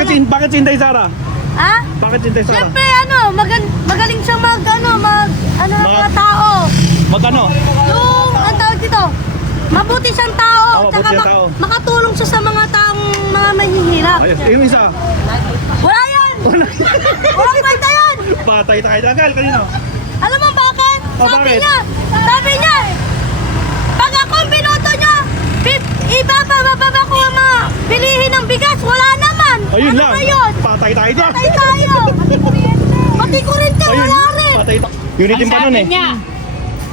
Bakit si Inday Sara? Ha? Bakit si Inday Sara? Siyempre, magaling siyang mga tao. Magano? Yung, ang tawag dito, mabuti siyang tao. Mabuti siyang tao. Makatulong siya sa mga taong mga mahihirap. Ayos. Yung isa. Wala yan! Walang kwenta yan! Patay tayo. Tagal, kanino? Alam mo bakit? Bakit? Sabi niya, pag ako ang binoto niya, ibababa ko ang mga bilihin ng bigas. Wala naman. Ayun Ano lang. ba yun? Patay tayo dyan. Patay tayo. Pati kuryente, wala rin. Patay tayo. Unity pa nun eh. niya,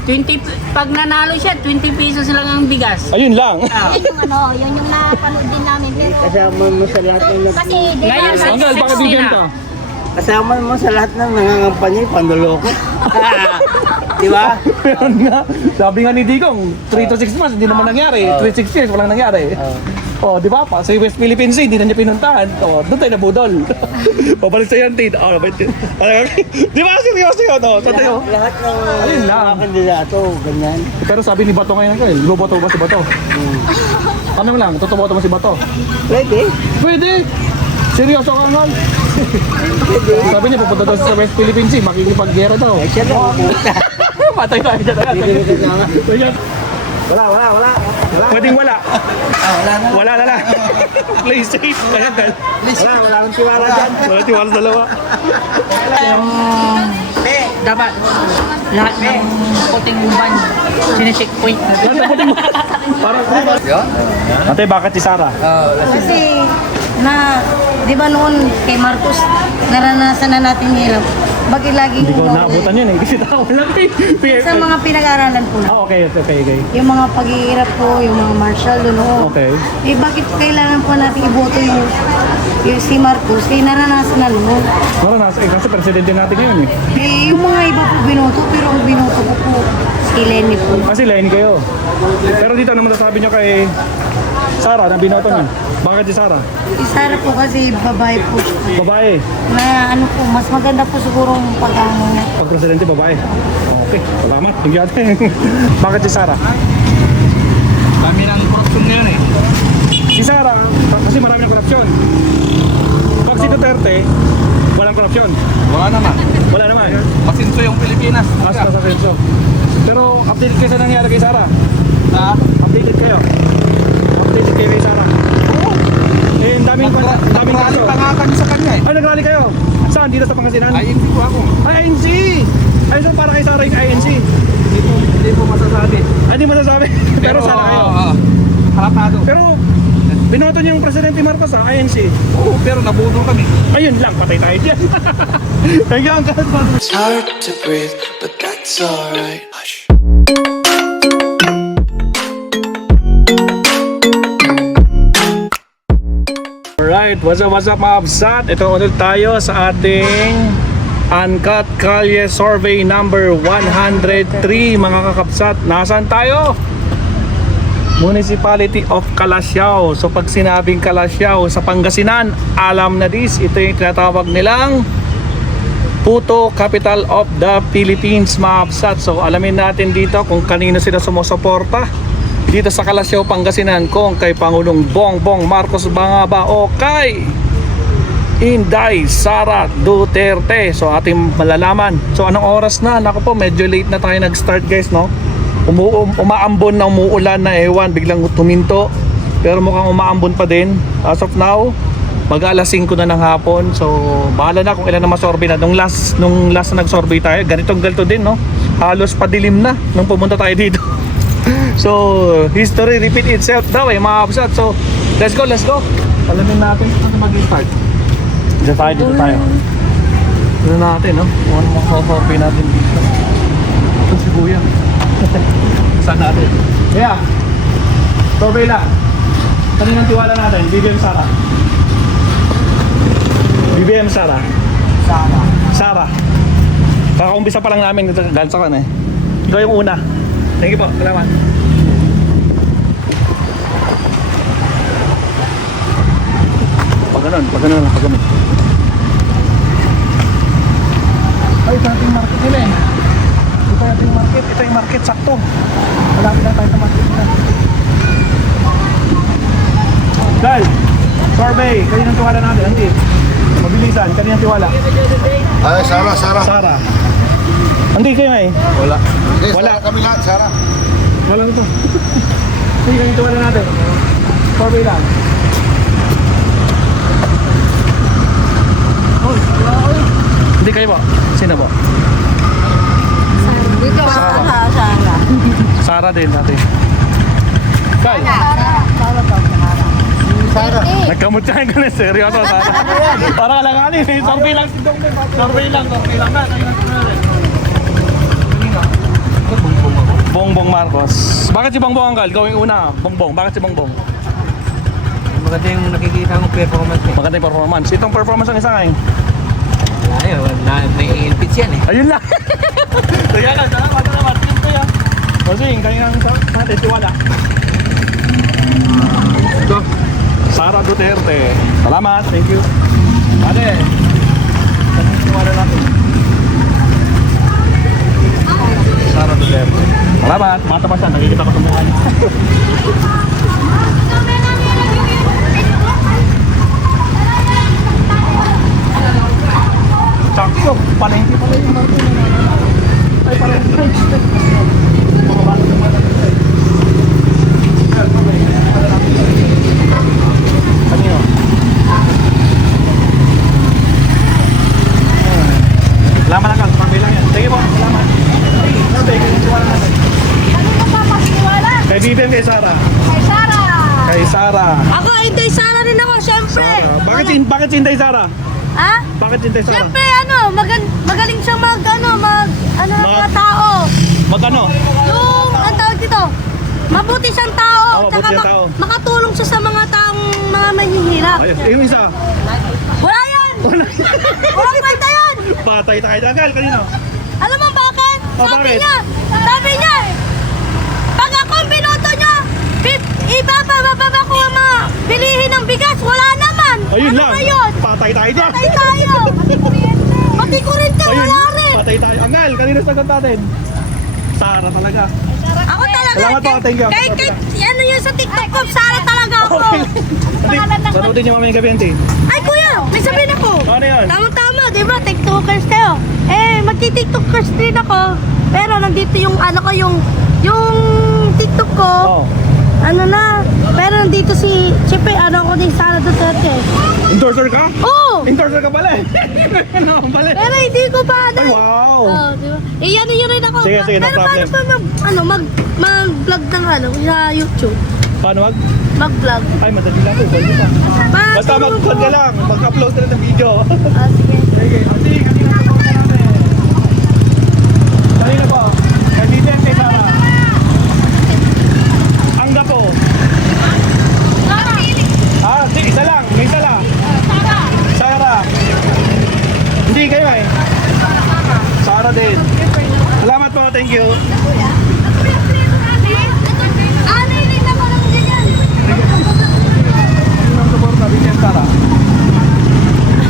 20, pag nanalo siya, 20 pesos lang ang bigas. Ayun lang. Yun yung napanood din namin. Pero, Kasama mo sa lahat ng kasi, Ngayon, sa Uncle, bakit bigyan ka? kasama mo sa lahat ng nangangampanya, panduloko. Di ba? Meron nga. Sabi nga ni Digong, 3 to 6 months, hindi naman nangyari. 3 6 years, walang nangyari. Oh, di ba pa? Sa West Philippine Sea, hindi na niya pinuntahan. Oh, doon tayo nabudol. Pabalik sa yan, Tid. Oh, di ba? Seryoso yun, oh. Totoo. Lahat ng Ayun lang. mga kandidato, ganyan. Pero sabi ni Bato ngayon, luboto ba si Bato? Ano lang, totoo ba si Bato? Pwede. Pwede! Seryoso ka nga. Sabi niya, pupunta daw sa West Philippine Sea, makikipaggera daw. Siya lang, pupunta. Patay tayo dyan. Wala. Pwedeng wala. Wala na. Wala na lang. Play safe. Kaya dahil. Wala akong tiwala dyan. Wala tiwala sa dalawa. Dapat lahat ng puting uban, sine-checkpoint. Parang Ate, bakit si Sara? kasi, di ba noon kay Marcos, naranasan na natin hirap. Bakit lagi Hindi ko naabutan yun eh. Kasi tao lang eh. sa mga pinag-aralan po na. Okay. Yung mga paghihirap po, yung mga martial doon. Okay. Eh bakit kailangan po natin iboto yung si Marcos? Eh naranasan na noon. Kasi presidente natin ngayon eh. Eh yung mga iba po binoto, pero ang binoto ko po si Lenny po. Kasi line kayo. Pero dito ano masasabi nyo kay Sara na binoto niyo? Bakit si Sara? Si Sara po kasi babae po siya. Babae. Na ano po, mas maganda po siguro ang pag-ano niya. Pag presidente, babae. Okay, salamat. Tingnan natin. Bakit si Sara? Kami ng korupsyon ngayon eh. Si Sara, kasi marami ng korupsyon. Pag si Duterte, walang korupsyon. Wala naman. Wala naman. Masinso yung Pilipinas. Mas masasenso. Pero updated kayo sa nangyari kay Sara? Ha? Updated kayo? Updated kayo kay Sara? Oo. Eh, daming kaso. Nagrally pa nga kami sa kanya eh. Ay, nagrally kayo? Saan? Dito sa Pangasinan? Ay, hindi ko ako. Ay, INC! Ay, so para kay Sara yung INC? Hindi ko masasabi. Ay, hindi masasabi. Pero sana kayo. Halatado. Pero, binoto niyo yung Presidente Marcos sa INC. Oo, pero nabudol kami. Ayun lang, patay tayo dyan. Thank you, Uncle. It's hard to breathe, but that's alright. Hush. Alright, what's up mga absat? Ito ulit tayo sa ating Uncut Kalye Survey number 103 mga kakabsat. Nasaan tayo? Municipality of Calasiao. So pag sinabing Calasiao sa Pangasinan, alam na this. Ito yung tinatawag nilang Puto Capital of the Philippines mga absat. So alamin natin dito kung kanino sila sumusuporta dito sa Calasiao, Pangasinan, kung kay Pangulong Bongbong Marcos ba nga ba o kay Inday Sara Duterte. So ating malalaman. So anong oras na? Naku po, medyo late na tayo nag-start guys, no? Umaambon na, umuulan na, ewan, biglang tuminto. Pero mukhang umaambon pa din. As of now, mag-alas 5 na ng hapon. So bahala na kung ilan na masorbay na. Nung last na nag-sorbay tayo, ganito din, no? Halos padilim na nung pumunta tayo dito. So, history repeat itself daw eh mga absat. So, let's go. Alamin natin kung mag-start. Dito tayo. Dito natin, no? Kung ano makakopay natin dito. Ito si Kuya. Saan natin? Kaya, survey lang. Kaninang tiwala natin? BBM Sara. BBM Sara. Sara. Kakaumpisa pa lang namin dahil sa kan eh. Ikaw yung una. Thank you po. Salamat. Pag ganun. Ay, ito ating market nila eh. Ito yung market, sakto. Malapit lang tayo sa market nila. Dahil, Survey, kaninang tiwala natin, Andy? Mabilisan, kaninang tiwala? Ay, Sara. Sara. Andy, kayo nga eh. Wala. Okay, Wala. Kami lahat, Sara. Wala ito. Sige, kaninang tiwala natin. Survey lang. Hindi kayo ba? Sino ba? Dito. Sara. Sara din natin. Kay, Sara. nagkamutsahin ka na, seryoso, Sara. Para alanganin, survey lang si Dong. Survey lang na. Bongbong Marcos. Bakit si Bongbong Anggal? Gawing una, Bongbong. Bakit si Bongbong? Maganda yung nakikita mong performance eh. Maganda yung performance. Itong performance ang isa ngayon. Ayaw, nai-impits yan eh. Ayun lang. Kaya na, salamat. Team ko yan. Kasi, kanina sa atin, tiwala. Ito. Sara Duterte. Salamat. Thank you. Ate. Tiwala natin. Sara Duterte. Salamat. Mata pa siya. Nakikita ko sa mukha niya. Sakto. Palengke pala yung Martin. Ay, palengke. Kanino? Salamat lang, pamay lang yan. Sige po, salamat. Kay Vivian, kay Sara. Kay Sara. Kay Sara. Ako, Inday Sara rin ako, syempre. Bakit si Inday Sara? Ha? Bakit si Inday Sara? Syempre, magaling siyang ng mga tao. Magano? Yung, ang tawag dito, mabuti siyang tao. Oo, Tsaka mabuti siyang tao. makatulong siya sa mga taong mga mahihirap. Ay, yung isa. Wala yan! Walang kwenta yan! Patay tayo. Tagal, kanino? Alam mo bakit? Oh, bakit? Sabi niya, pag ako ang binoto niya, ibababa ko ang mga bilihin ng bigas. Wala naman. Ayun Ano lang. ba yun? Patay tayo dyan. Patay tayo. Pati kuryente, Ayun, wala rin. patay tayo. Angal, kanino sagot natin? Sara talaga. Ako talaga. Salamat po, thank you. Kahit ano yun sa TikTok ko, Sara talaga ako. Sanutin niyo mamayang gabi, Auntie. Ay kuya, may sabihin ako. Ano yun? Tama-tama, di ba? TikTokers tayo. Magti-TikTokers din ako. Pero nandito yung yung TikTok ko. Oh. Pero nandito siyempre, ako din Sara Duterte. Endorser ka? Oo! Endorser ka pala eh. Ano, pala eh. Pero hindi ko pa Ay, wow. di ba? Yan yun rin ako. Sige, no Pero paano problem. pa mag-vlog ng sa YouTube? Paano wag? Mag-vlog. Ay, madali lang po. Basta mag-vlog ka lang. Mag-upload ka lang ng video. Sige. Sige, Auntie, kanina po namin. Kanina po. Kanina kay Sara. Ang gapo. Sige, isa lang. May isa lang. Sara. Hindi kayo eh. Sara din. Salamat po, thank you. Nailig na ko lang ganyan. Ang suporta, Vivian Sara.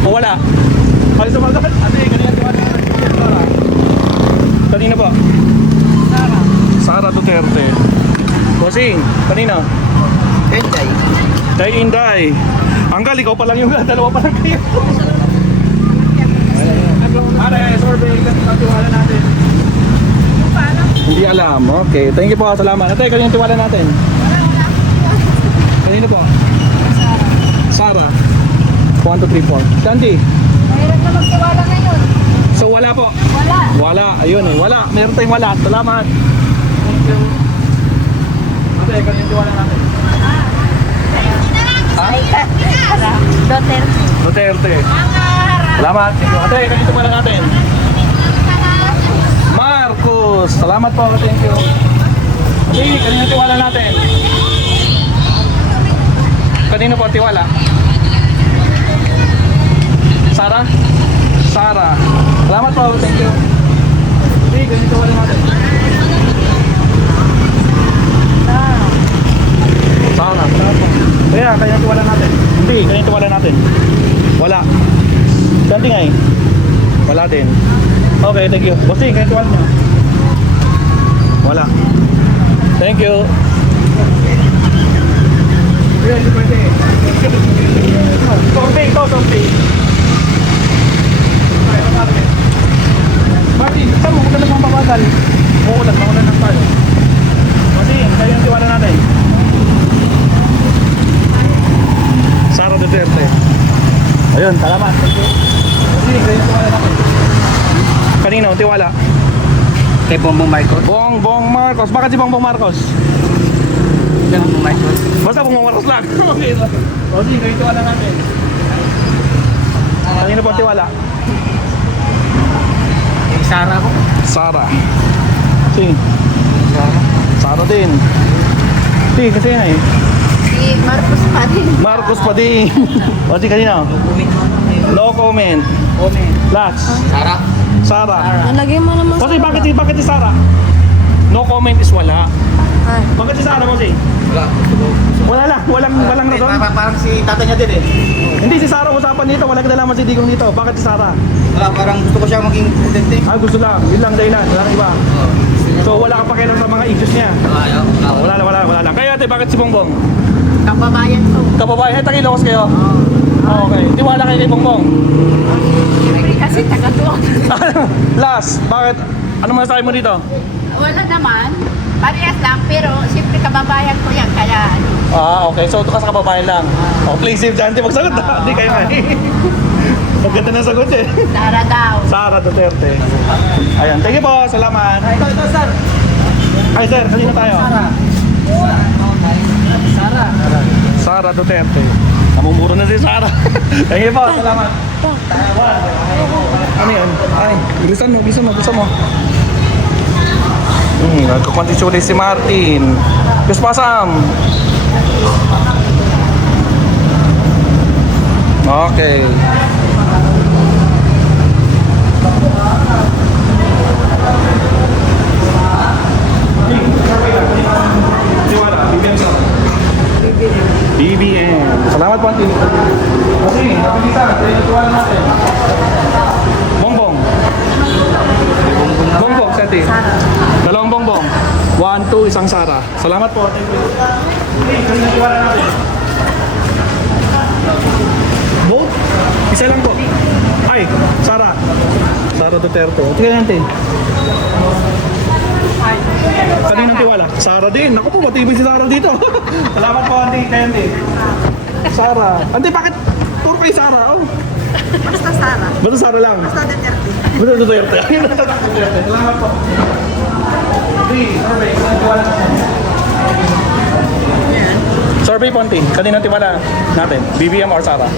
O wala? Ay, sumagot. Ate, kanina tiwala. Sara. Kanina po? Sara Duterte. Kosing, kanina? Enday. Kay Inday. Anggal, ikaw pa lang yung dalawa pa lang kayo. Ate, survey, kasi tiwala natin. Hindi alam. Okay, thank you po. Salamat. Ate, kanina tiwala natin? Kanina po? Sara. 1, 2, 3, 4. Sandy. Mahirap na magtiwala ngayon. So wala po? Wala. Wala. Ayun eh. Wala. Meron tayong wala. Salamat. Thank you. Ate, kanina tiwala natin? Duterte. Duterte. Salamat. Ate, kanina tiwala natin? Marcos. Salamat po. Thank you. Ate, kanina tiwala natin? Kanino po tiwala? Sara? Sara. Salamat po. Thank you. Ate, kanina tiwala natin? Sara. Kaya, kanina tiwala natin? Hindi, kanina tiwala natin? Wala. Ganti nga eh. Wala din. Okay, thank you. Bossing, kanina tiwala niya? Wala. Thank you. Ayan, di pwede. Sorbet ito, sorbet. Martin, saan mo? Huwag ka namang pabagal. Maulan ng tayo. Martin, kaya yung tiwala natin. Sara Duterte. Ayun, salamat. Martin, kaya yung tiwala natin. Kanino, tiwala? Kay Bongbong Marcos. Bongbong Marcos. Bakit si Bongbong Marcos? Bongbong Marcos. Basta Bongbong Marcos lang. Okay. Martin, kaya yung tiwala natin. Kanino po ang tiwala? Kay Sara ko. Sara. Si. Sara din. Si, kasi nga eh. Si Marcos pa din. Marcos pa din. O si kanina? No comment. Last. Sara. Sara. Nalagay mo naman Kasi bakit si Sara? No comment is wala. Bakit si Sara mo si? Wala lang. Walang rason. Parang si tata niya din eh. Hindi si Sara usapan dito. Walang kinalaman si Digong dito. Bakit si Sara? Wala, parang gusto ko siya maging presidente. Gusto lang. Yun lang dahilan. Wala nang iba. So wala ka pakialam sa mga issues niya. Wala lang. Kaya ate, bakit si Bongbong? Kababayan ko. Kababayan, Tagalog kayo? Okay. Tiwala kayo kay Bongbong? Kasi taga-tuwa. Last, bakit? Ano masasabi mo dito? Wala naman. Parehas lang, pero siyempre kababayan ko yan, kaya Okay. So, ito ka sa kababayan lang. Play safe dyan. Hindi magsagot na. Hindi kayo nga. Ang ganda na sagot eh. Sara daw. Sara Duterte. Ayan. Thank you po. Salamat. Ito, sir. Ay, sir. Kanina tayo. Sara Duterte. Namumuro na si Sara. Thank you po. Salamat. Ano yan? Ay, bilisan mo. Nagkakondisyon si Martin. Diyos pasam. Okay. BBM. Salamat po, Auntie. Kasi, napilisa. Tinituan natin. Bongbong. Bongbong, Sati. Dalawang bongbong. 1, 2, isang Sara. Salamat po. Thank you. Okay, tinituan natin. Vote? Isa lang po. Ay, Sara. Sara Duterte. Tingnan natin. Kaninang tiwala? Sara din. Naku po, matibay si Sara dito. Salamat po, Auntie. Kaya, Auntie. Sara. Auntie, bakit? Puro kay Sara, oh. Basta Sara. Basta Sara lang. Basta Duterte. Basta Duterte. Salamat po. Survey. Tiwala natin. Survey po, Auntie. Kaninang tiwala natin? BBM or Sara?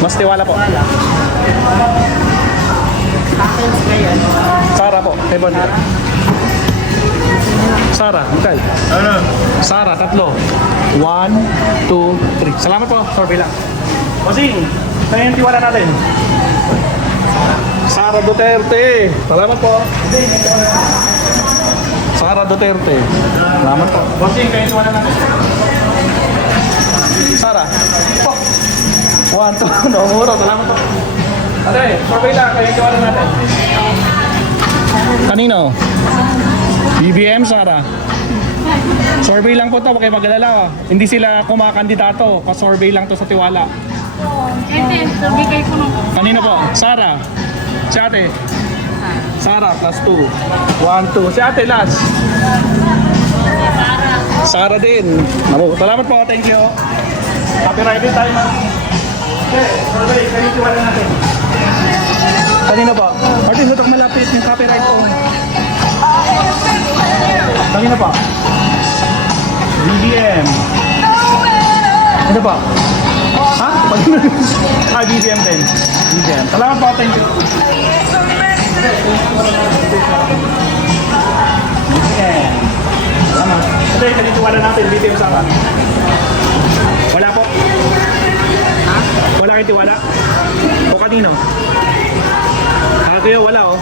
Mas tiwala po. Sara po. Kay Bon. Sara, Mikael. Sara, tatlo. 1, 2, 3. Salamat po. Survey lang. Bossing, tayo yung tiwala natin. Sara Duterte. Salamat po. Sara Duterte. Salamat po. Bossing, tayo yung tiwala natin. Sara. 1, 2, nomuro. Salamat po. Ate, survey lang. Tayo yung tiwala natin. Kanino? BBM, Sara. Survey lang po to, huwag kayo mag-alala. Hindi sila kumakandidato, pa-survey lang to sa tiwala. Hindi, bigay ko nung Kanino po? Sara. Si ate? Sara, plus 2. 1, 2. Si ate, last. Sara din. Salamat po, thank you. Copyright din tayo, ma'am. Okay, survey, kayo tiwala natin. Kanino po? Martin, hutok malapit yung copyright po. Kanino po? BBM. Ano ba? Ha? BBM din. BBM. Salamat po, thank you. BBM. Salamat. Ito yung kanitiwala natin, BBM Sara. Wala po. Ha? Wala kayong tiwala? O kanino? Kayo wala oh.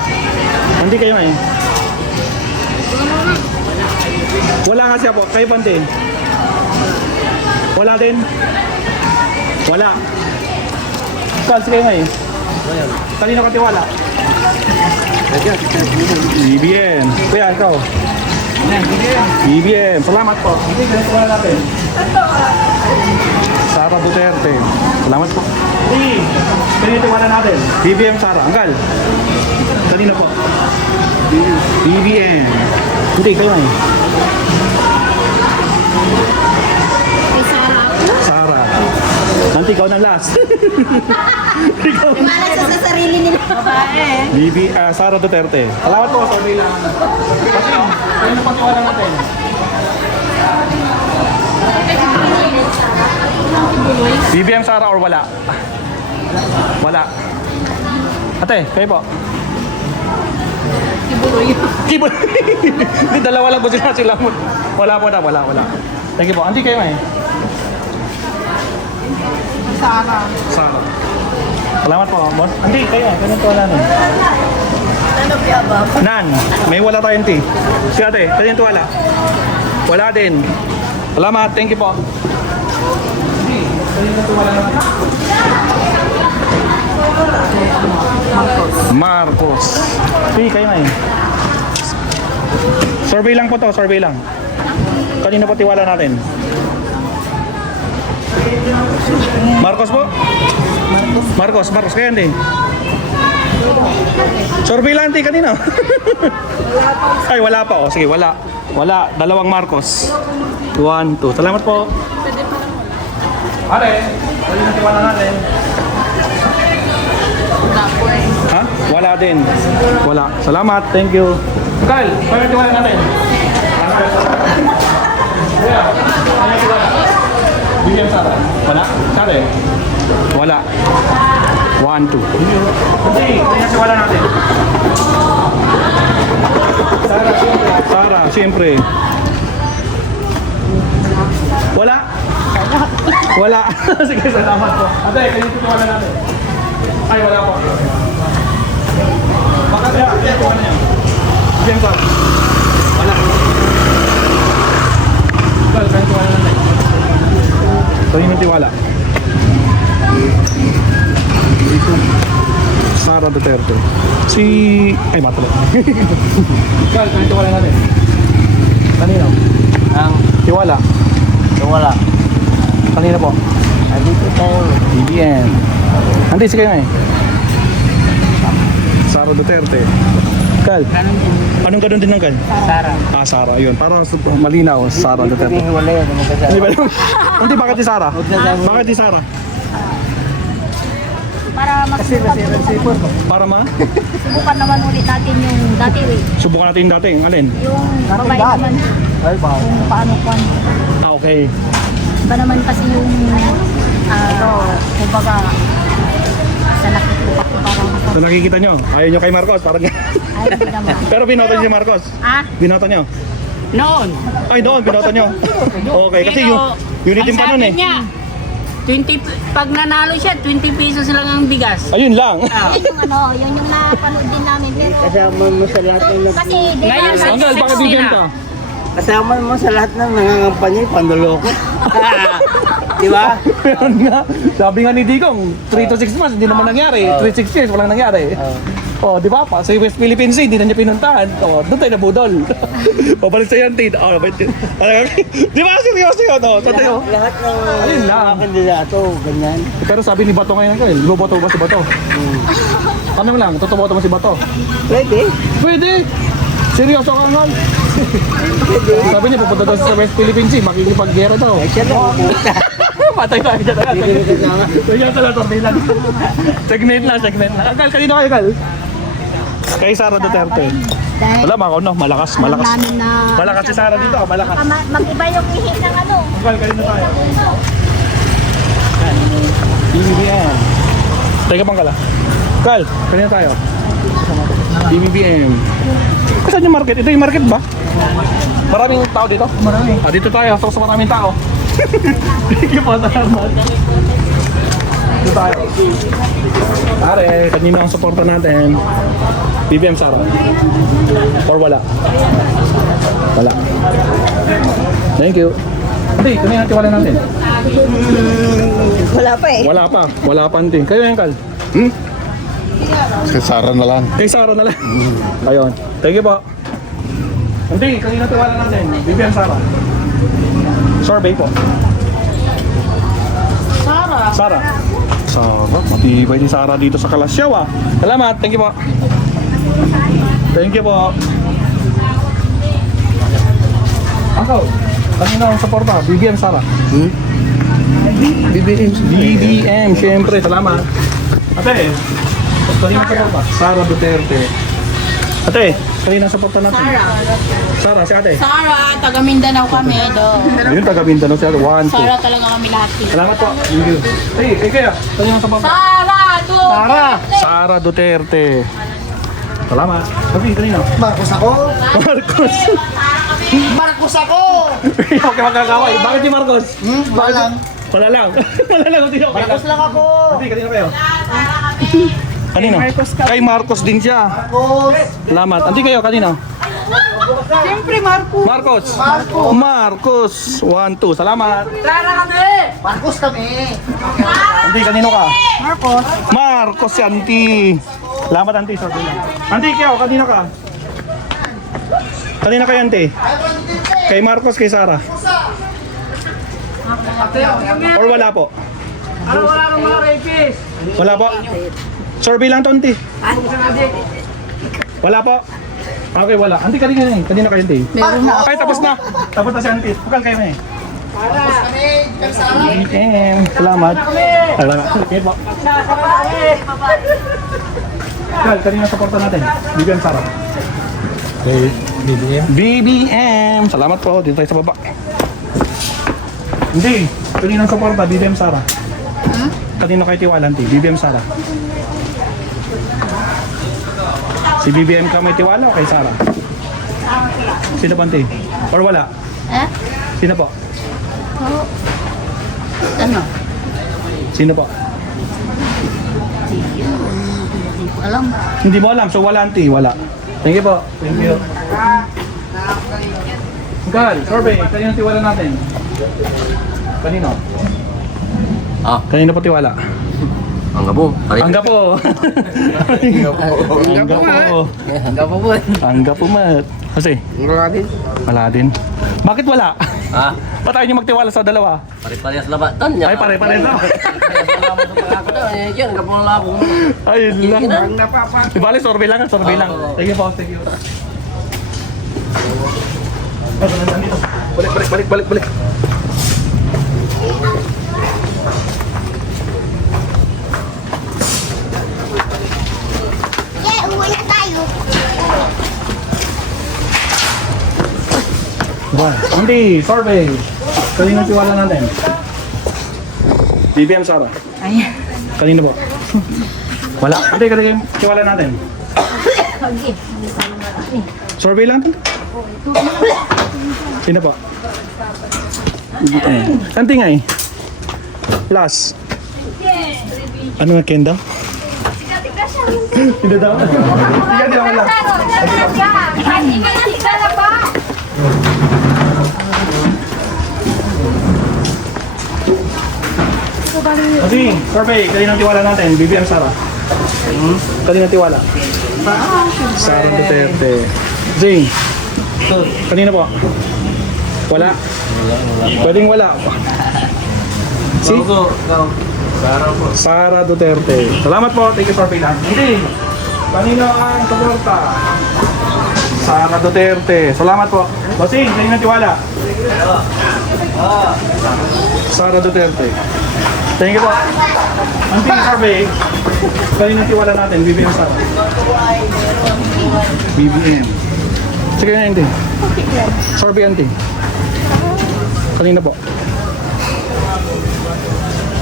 Hindi kayo eh. Wala kasi ako. Kayo pante. Wala din. Wala. Kasi kayo nga eh. Kanino ka tiwala? BBM. Kuya, ikaw. BBM, salamat po. Hindi, ganito wala natin. Sara Duterte. Salamat po. Sige, ganito wala natin. BBM Sara. Anggal. Kanina po. BBM. Hindi, kayo eh. Sara. Nanti ikaw na last. Ikaw na. Malas sa sarili nila. Babae. Sara Duterte. Salamat po sa bilang. Kasi, kayo na pagkiwala natin. BBM Sara or wala? Wala. Ate, kayo po. Kibuloy. Hindi, dalawa lang po sila. Wala po na, wala. Thank you po. Auntie kayo eh. Sara. Salamat po, boss. Auntie, kayo eh. Ganito wala nun. Nan, may wala tayong tea. Si ate, ganito wala. Wala din. Salamat, thank you po. Marcos. Hey, kayo na eh. Survey lang po to, survey lang. Kanino po tiwala natin? Marcos po? Marcos, kayo hindi? Survey lang din kanino? Ay, wala pa oh. Sige, wala. Dalawang Marcos. 1, 2. Salamat po. Are, kanino tiwala natin? Ha? Wala din. Wala. Salamat. Thank you. Kyle, kanino tiwala natin? Kanino tiwala? Bigyan Sara. Wala? Sara eh? Wala. 1, 2. Hindi, kanino tiwala natin? Sara, siyempre. Wala? Wala. Sige, salamat po. Ate, kanino tiwala natin? Ay, wala po. Bakit kaya? Tiwala niya. Bigyan Sara. Wala. Well, kanino tiwala natin? Kanino tiwala? Sara Duterte. Ay, matalo. Ikaw, kanino tiwala natin? Kanino? Ang Tiwala. wala. Kanino po? Dito tayo. BBM. Hindi, sige nga eh. Sara Duterte. Kal, anong ganun din ng Kal? Sara. Sara, yun. Para malinaw, Sara Duterte. Wala yun. Hindi ba yun? Hindi, bakit di Sara? Bakit di Sara? Para makasubukan Para subukan naman ulit natin yung dati subukan natin yung dati. Alin? yung babae naman. Kung paano kung Okay. iba naman kasi yung kumbaga sa nakikita ko parang So nakikita nyo, ayaw nyo kay Marcos. Parang ay hindi naman. pero binoto nyo si Marcos. Binoto nyo? Noon. Ay, doon, binoto nyo. Okay, kasi yung unity pa nun eh. Niya, 20, pag nanalo siya, 20 pesos lang ang bigas. Ayun lang. Yun yung napanood din namin pero Kasama mo sa lahat ng kasi di ba Ngayon, sa Anggal, baka bigyan ka. kasama mo sa lahat ng nangangampanya, panduloko. Di ba? Meron nga. Sabi nga ni Digong, 3 to 6 months, hindi naman nangyari. 3-6 years, walang nangyari. Oh, di ba pa? Sa West Philippines Sea, hindi na niya pinuntahan. Oh, doon tayo nabudol. Pabalik sa yan, Tid. Oh, di ba? Seryoso yun. Oh, so tayo. Lahat ng Ayun lang. mga kandidato, ganyan. Pero sabi ni Bato ngayon, boboto ba si Bato? Ano lang, totoo ba si Bato? Pwede. Pwede! Seryoso ka nga. Sabi niya, pupunta daw sa West Philippines Sea, makikipag-gera daw. Siya na pupunta. Patay tayo dyan. Kaya talaga, sorbilan. Segment lang. Akal, kanino kayo, Kal? Kay Sara Duterte. dahil Wala, mga ano, malakas. namin na Malakas si Sara dito, malakas. mag-iba yung ihi ng ano. Akal, kanino tayo? BBM. Teka bang Kala? Kal, kanino tayo? BBM. Saan yung market? Ito yung market ba? Maraming tao dito? Marami. Dito tayo. So, maraming tao. Thank you po, salamat. Dito tayo. Pare, kanino ang supporta natin? BBM Sara? Or wala? Wala. Thank you. Hindi, kanino ang tiwala natin? Wala pa eh. Wala pa hindi. Kayo yung Kal? Kay Sara na lang. Kay Sara na lang. Ayun. Thank you po. Hindi, kanina tiwala natin. Vivian Sara. Survey po. Sara. Sara. Matibay ni Sara dito sa Kalasyaw ah. Salamat, thank you po. Thank you po. Ako, kanina ang suporta, BBM Sara. BBM, syempre, salamat. Ate, kanina suporta, Sara Duterte. Ate, kanina suporta natin. Sara, si ate. Sara, taga Mindanao kami do. Yun, taga Mindanao siya. 1, 2. Sara talaga kami lahat. Salamat po. Thank you. Hey, kaya, kanina suporta. Sara Duterte. Salamat. Sabi, kanina. Marcos ako. Marcos. Marcos ako! Huwag ka magkakaway. Bakit si Marcos? Walang. Wala lang. Wala lang. Hindi okay Marcos lang ako. Hindi, kanina kayo. Kanino? Kay Marcos din siya. Marcos. Salamat. Hindi kayo, kanino? Siyempre, Marco. Marcos. Marcos. 1, 2. Salamat. Marcos kami. Auntie, kanino ka? Marcos. Marcos si Auntie. Salamat, Auntie. Sorry lang. Auntie, kayo, kanino ka? Kanino kayo, Auntie? Kay Marcos, kay Sara? Or wala po? Wala po? Survey lang to, Auntie. Wala po? Okay, wala. Auntie, kanino na eh? Kanino kayo, Auntie? Ay, tapos na. Tapos na si Auntie. Bukal kayo na eh. Marcos kami. Kay Sara. Salamat. Salamat. Okay po. Kal, kanina supporta natin. BBM Sara. Okay, BBM. BBM. Salamat po. Dito tayo sa baba. Hindi. Kanina supporta. BBM Sara. Kanino kayo tiwala, Auntie? BBM Sara. Si BBM ka may tiwala o kay Sara? Sino ba, Auntie? Or wala? Sino po? Ano? Sino po? Alam. Hindi mo alam. So wala, Auntie. Wala. Thank you po. Thank you. Gal, survey. Kanino tiwala natin? Kanino? Kanino po tiwala? Angga po. Angga po. Angga po. Angga po po. Angga po, Mat. Kasi? Wala din. Wala din. Bakit wala? Ha? Ba't tayo niyo magtiwala sa dalawa? Pare-parehas labatan niya. Ay, pare-pare na. Yan, angga po lang ako. Ayun lang. Di bali, survey lang. Survey lang. Thank you po. Thank you. Balik. Uwi na tayo. Auntie, survey. Kanino tiwala natin? BBM Sara. Ayan. Kanino po? Wala. Auntie, kanino tiwala natin? Survey lang? Sino po? Auntie nga eh. Last. Ano nga, Kenda? Hindi daw. Hindi daw lang. Kasi, survey, kanino tiwala natin? BBM Sara. Kanino tiwala? Sara Duterte. Zing. Kanino po? Wala? Pwedeng wala. Si? Sara Duterte. Salamat po. Thank you for paying. Hindi. Kanino ang suporta? Sara Duterte. Salamat po. Bossing, kanino tiwala? Sara Duterte. Thank you po. Auntie, survey. Kanino tiwala natin? BBM Sara. BBM. Sige na, Auntie. Survey, Auntie. Kanino po?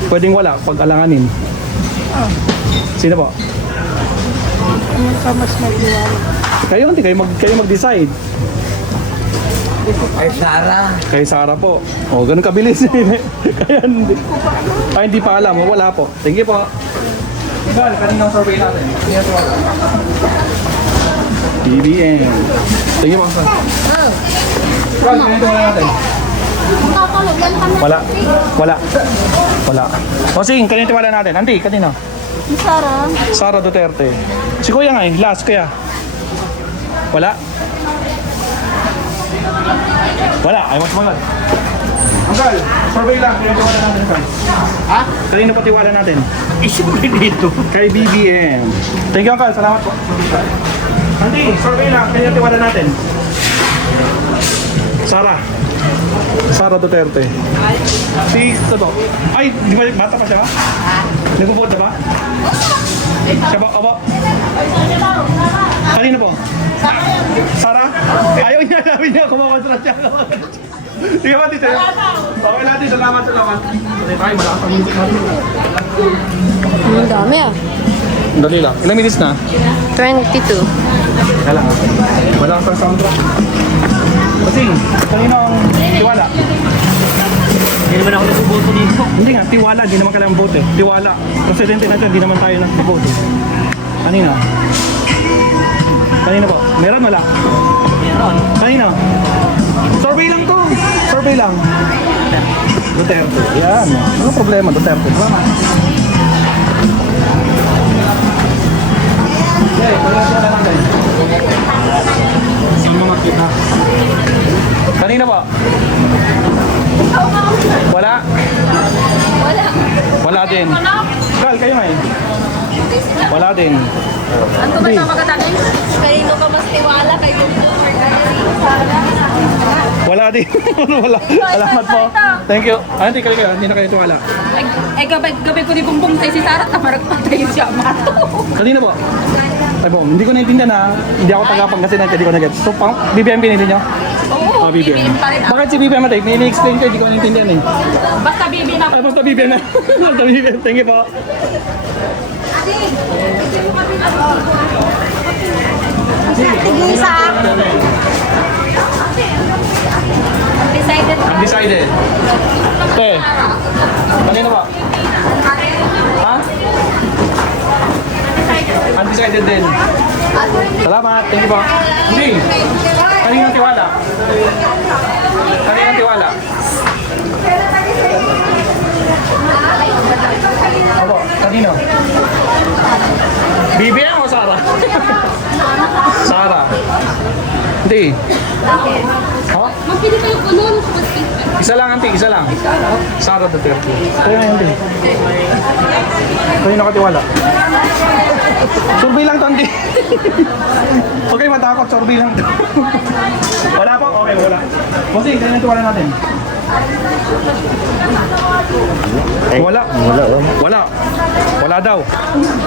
Pwedeng wala, pag-alanganin. Sino po? Kayo, Auntie, kayo mag-decide. Ay, Sara. Kay Sara po. O, ganun kabilis. Kaya hindi. Ay, hindi pa alam. O, wala po. Thank you po. Ikaw, kaninang survey natin? Kanina to wala. BBM. Thank you po. Ikaw, kanina wala natin? Wala. Wala. O, sing, kanina tiwala natin? Auntie, kanina? Sara. Sara Duterte. Si Kuya nga eh. Last, Kuya. Wala? Wala, ayaw mo sumagot. Uncle, survey lang, kaya tiwala natin, Uncle. Ha? Kanino pa tiwala natin? Isipin dito. Kay BBM. Thank you, Uncle. Salamat po. Auntie, survey lang, kaya tiwala natin. Sara Duterte. Si, ito to. Ay, di ba, bata pa siya ba? Nagpo-vote na ba? Siya ba? Aba? Kanino po? Sara? Ayaw niya, sabi niya, kumakonstra siya. Sige ba, tito? Okay natin, salamat. Dali tayo, malakas ang music natin. Ang dami ah. Dali lang. Ilang minutes na? 22. Kaya lang. Malakas ang soundtrack. Kasi, kanino ang tiwala? Hindi naman ako nagboboto dito. Hindi nga, tiwala. Hindi naman kailangan bote. Tiwala. Presidente natin, hindi naman tayo nag-bote. Kanina? Kanina po? Meron, wala? Meron. Kanina? Survey lang to. Survey lang. Duterte. Yan. Ano problema, Duterte? Salamat. Okay, pag-asya na natin. Saan mga kita? Kanina po? Wala? Wala din. Kal, kayo nga eh. Wala din. Ano ba ito magkatanin? Kanino ka mas tiwala kay Wala din. Wala. Salamat po. Thank you. Hindi kayo. Hindi na kayo tiwala. Ay, gabi ko ni Bumbong sa si Sarah, tamarag patay siya, mato. Kanina po? Ay po, hindi ko naintindihan na hindi ako taga-Pangasinan, hindi ko na-get. So, BBM pinili nyo? Oo, BBM pa rin. Bakit si BBM natin? May explain ko, hindi ko naintindihan eh. Basta BBM na. Ay, basta BBM na. Basta BBM. Thank you po. Tigisa. Decided. Undecided. Te. Kanina po? Ha? Undecided din. Salamat. Thank you po. Hindi. Kaninong tiwala? Kaninong tiwala? Opo, kanino? BBM o Sara? Sara. Hindi. Ha? Mapili kayo kulon. Isa lang, auntie. Isa lang. Sara Duterte. Kaya nga, auntie. Kanino ka tiwala? Survey lang to, auntie. Okay, matakot. Survey lang to. Wala po? Okay, wala. Bossing, kanino tiwala natin? Wala. Wala. Wala daw.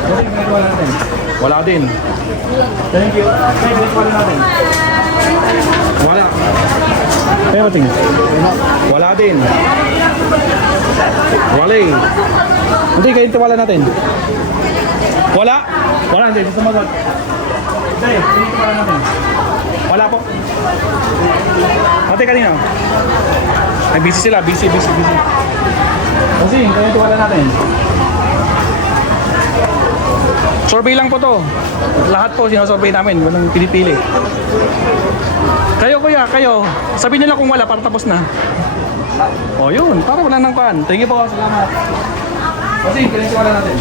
Bossing, kanino tiwala natin? Wala din. Thank you. Okay, kanino tiwala natin? Wala. Kaya bating? Wala din. Wala eh. Hindi, kayo tiwala natin. Wala? Wala, hindi. Gusto magot. Hindi, kayo tiwala natin. Wala po. Ate, kanina? Ay, busy sila. Busy. Kasi, kayo tiwala natin. Survey lang po to. Lahat po sinasurvey namin. Walang pinipili. Kayo kuya, kayo. Sabihin nyo lang kung wala para tapos na. O yun, para wala nang pan. Thank you po, salamat. Kasi, kanina tiwala natin.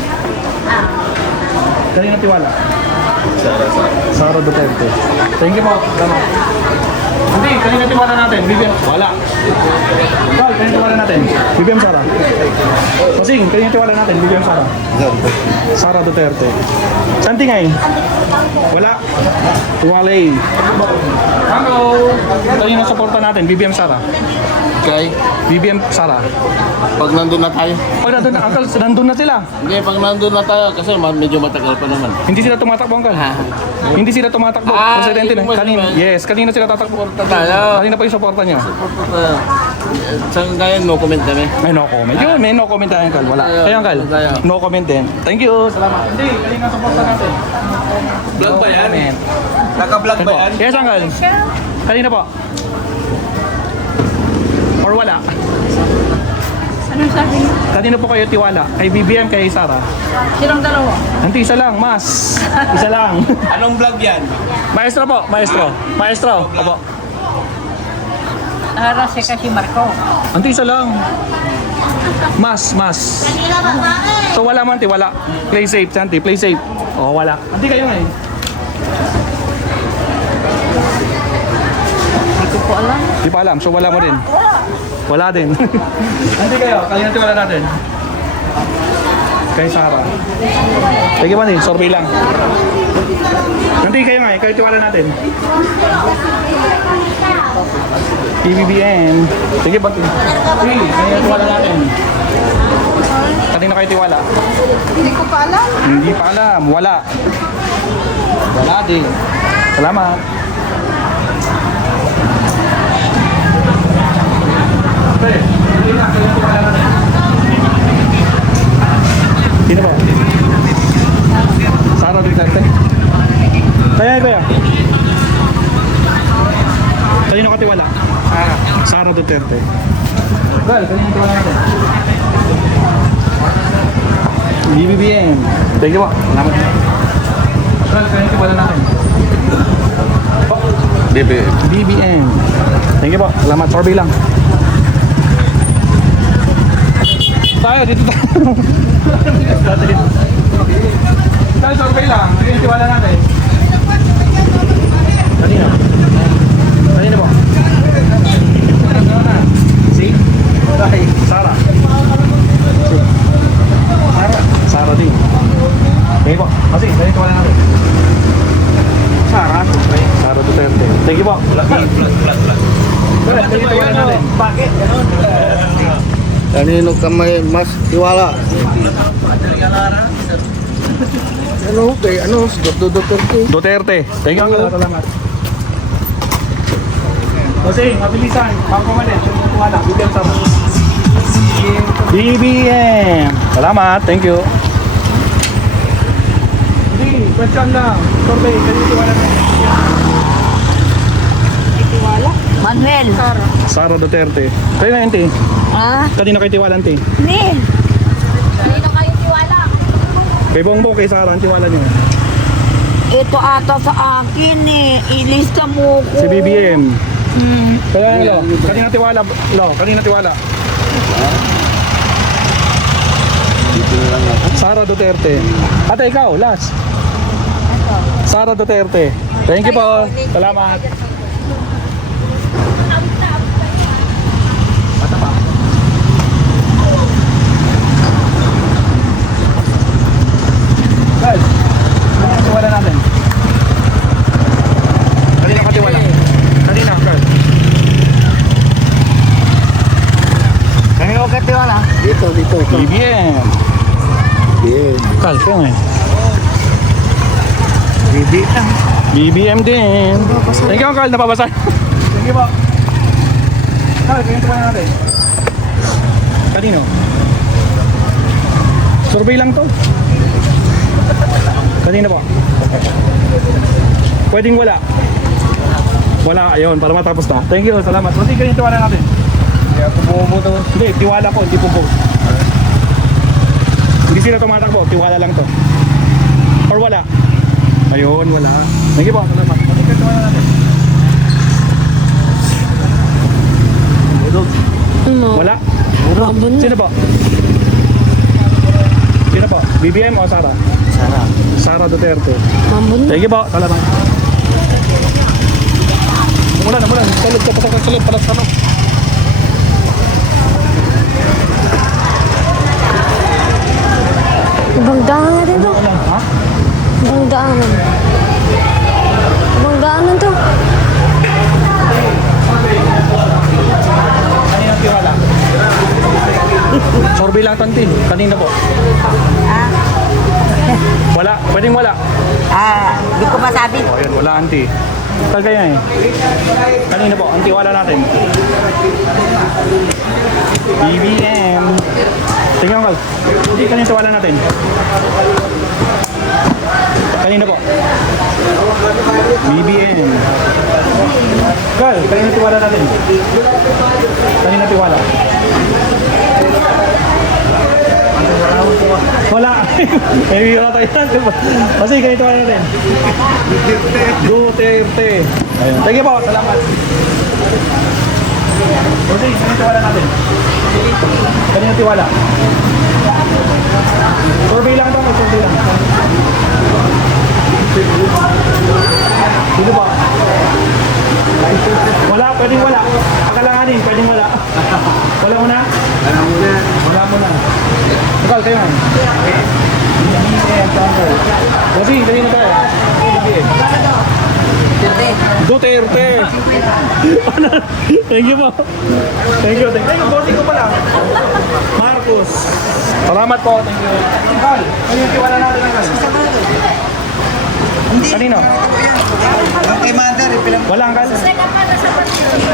Kanina tiwala. Sara Duterte. Thank you po, salamat. Hindi, kanina tiwala natin. BBM, wala. Carl, kanina tiwala natin. BBM Sara. Kasing, kanina tiwala natin. BBM Sara. Sara Duterte. Santi nga eh. Wala. Walay. Hello. Kanina supporta natin. BBM Sara. Okay. BBM Sara. Pag nandun na tayo. Pag nandun na, Uncle, nandun na sila. Hindi, pag nandun na tayo kasi medyo matagal pa naman. Hindi sila tumatakbo, Uncle. Hindi sila tumatakbo. Presidente na. yung Kanina. mas- Yes, kanina sila tatakbo. Tayo. Kanina pa yung supporta niyo. Sa ngayon, no comment kami. May no comment. Yun, may no comment tayo, Uncle. Wala. Kaya, Uncle, no comment din. Thank you. Salamat. Hindi, kanina supporta natin. Vlog ba yan? Comment. Naka-vlog Ito po. Yes, Uncle. Kanina po. Or wala. Ano sabi niyo? Kanino po kayo tiwala? Kay BBM, kay Sara? Silang dalawa. Hindi, isa lang, mas. Isa lang. Anong vlog yan? Maestro po, maestro. Maestro. Opo. Nara si kasi Marco. Hindi, isa lang. Mas. So wala man, wala. Play safe, Santi. Play safe. Oh, wala. Hindi kayo nga eh. Hindi ko alam. Di pa alam, so wala mo din. Wala din. Hindi kayo, kanina tiwala natin. Kay Sarah. Sige ba survey lang. Hindi kayo nga, kayo tiwala natin. PBBM. Sige ba? Sige, kanina tiwala natin. Kanina kayo tiwala? Hindi ko pa alam. Hindi pa alam, wala. Wala din. Salamat. Sino ba? Sarah Duterte. Kaya. Kanino ka tiwala? Sarah Duterte. Well, kanino tiwala natin? BBBM. Thank you po. Salamat. Well, kanino tiwala natin? BBM. Thank you po. Salamat. Survey lang. Tayo, dito tayo. Tayo, survey lang. Kanino tiwala natin? Kanino? Kanino po? Si? Sarah. Sarah din. Thank you po. Kasi, kanino tiwala natin? Sarah. Sarah Duterte. Thank you po. Kanino tiwala natin? Bakit? Kanino ka may mas tiwala? Duterte. Duterte. Thank you. Salamat. Kasi, mabilisan. Bago malit. Wala. Bigyan sa BBM. Salamat. Thank you. Hindi. Question lang. Survey. Kanino tiwala natin? Manuel. Sarah Duterte. Kayo na, Auntie. Ah? Kanino kayo tiwala, Auntie? Nil. Kanino kayo tiwala? Kay Bongbong, kay Sarah, ang tiwala niyo. Ito ata sa akin eh. Ilista mo ko. Si BBM. Kaya Lo, kanina tiwala. Lo, kanina tiwala. Sarah Duterte. Ate, ikaw, last. Sarah Duterte. Thank you po. Salamat. Bata pa. Guys, kanina tiwala natin. Kanina ka tiwala. Kanina, Carl. Kanina ka tiwala. Dito. BBM. Carl, kayo ngayon. BBM din. Thank you, Carl. Napabasa. Thank you po. Carl, kanina tiwala natin. Kanino? Survey lang to. Kanina po. Pwedeng wala. Wala, ayun, para matapos na. Thank you, salamat. Kasi kanina tiwala natin. Kaya bumubuto. Hindi, tiwala ko, hindi po vote. Hindi sila tumatakbo, tiwala lang to. Or wala. Ayun, wala. Thank you po, salamat. Kasi kanina tiwala natin. Wala. Sino po? Sino po? BBM o Sarah? Sarah Duterte. Thank you po, salamat. Umulan. Salud ka pa sa salud para sa ano. Ibang daanan dito. Ha? Ibang daanan. Ibang daanan to. Kanina tiwala. Survey lang tantin. Kanina po. Wala. Pwedeng wala. Hindi ko masabi. O yun, wala auntie. Kagaya eh. Kanina po, ang tiwala natin. BBM. Tingnan mo, hindi kanina tiwala natin. Kanina po. BBM. Carl, kanina tiwala natin. Kanina tiwala. Wala. May biro tayo yan. Kasi ganito tayo natin. Duterte. Ayun. Thank you po. Salamat. Kasi ganito tiwala natin. Kanina tiwala. Survey lang ito. Survey lang. Sino ba? Wala. Pwede Bossing, kanina tayo. Duterte. Thank you po. Thank you. Bossing ko pala. Marcos. Salamat po. Thank you. Kanina tiwala natin ang kanino? Kay mother, Wala ang kal?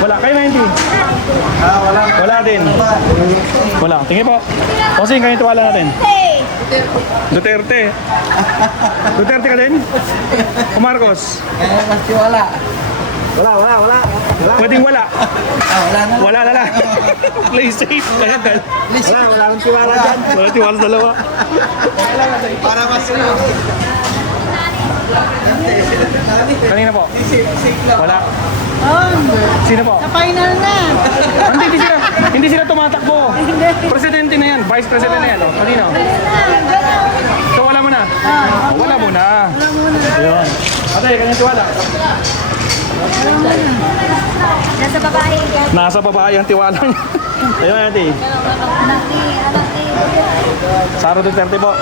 Wala. Kayo na hindi? Wala din. Wala. Tingin po. Bossing, kanina tiwala natin. Duterte. Duterte ka din? O Marcos? Mas wala. wala. Pwedeng wala. Wala na. Wala na lang. Play safe. Wala nang tiwala dyan. Wala tiwala sa dalawa. Para mas Kanina po? Wala. Sino po? Final na. Hindi sila tumatakbo. Presidente na yan. Vice President na yan. Oh. Kanino? So wala mo na? Wala mo na. Ayun. Ate, kanya tiwala. Nasa babae. Nasa babae ang tiwala niya. Ayun, ate. Sara Duterte po.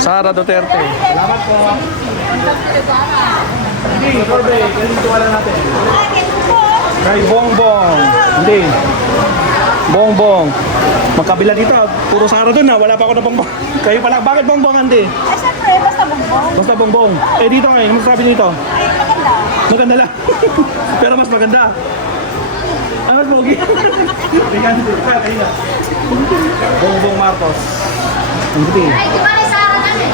Sara Duterte. Salamat po. Hindi, Corbe. Kanya tiwala natin. Kay Bongbong. Hindi. Bongbong. Magkabila dito. Puro Sara dun na. Wala pa ako na Bongbong. Kayo pala. Bakit Bongbong, hindi? Ay, syempre, basta bongbong. Basta Bongbong. Eh dito ngayon. Ano masasabi dito? Ay, maganda. Maganda lang. Pero mas maganda. Ang mas pogi. Tingnan dito. Kaya. Bongbong Marcos. Hindi. Ay, di ba kay Sarah natin?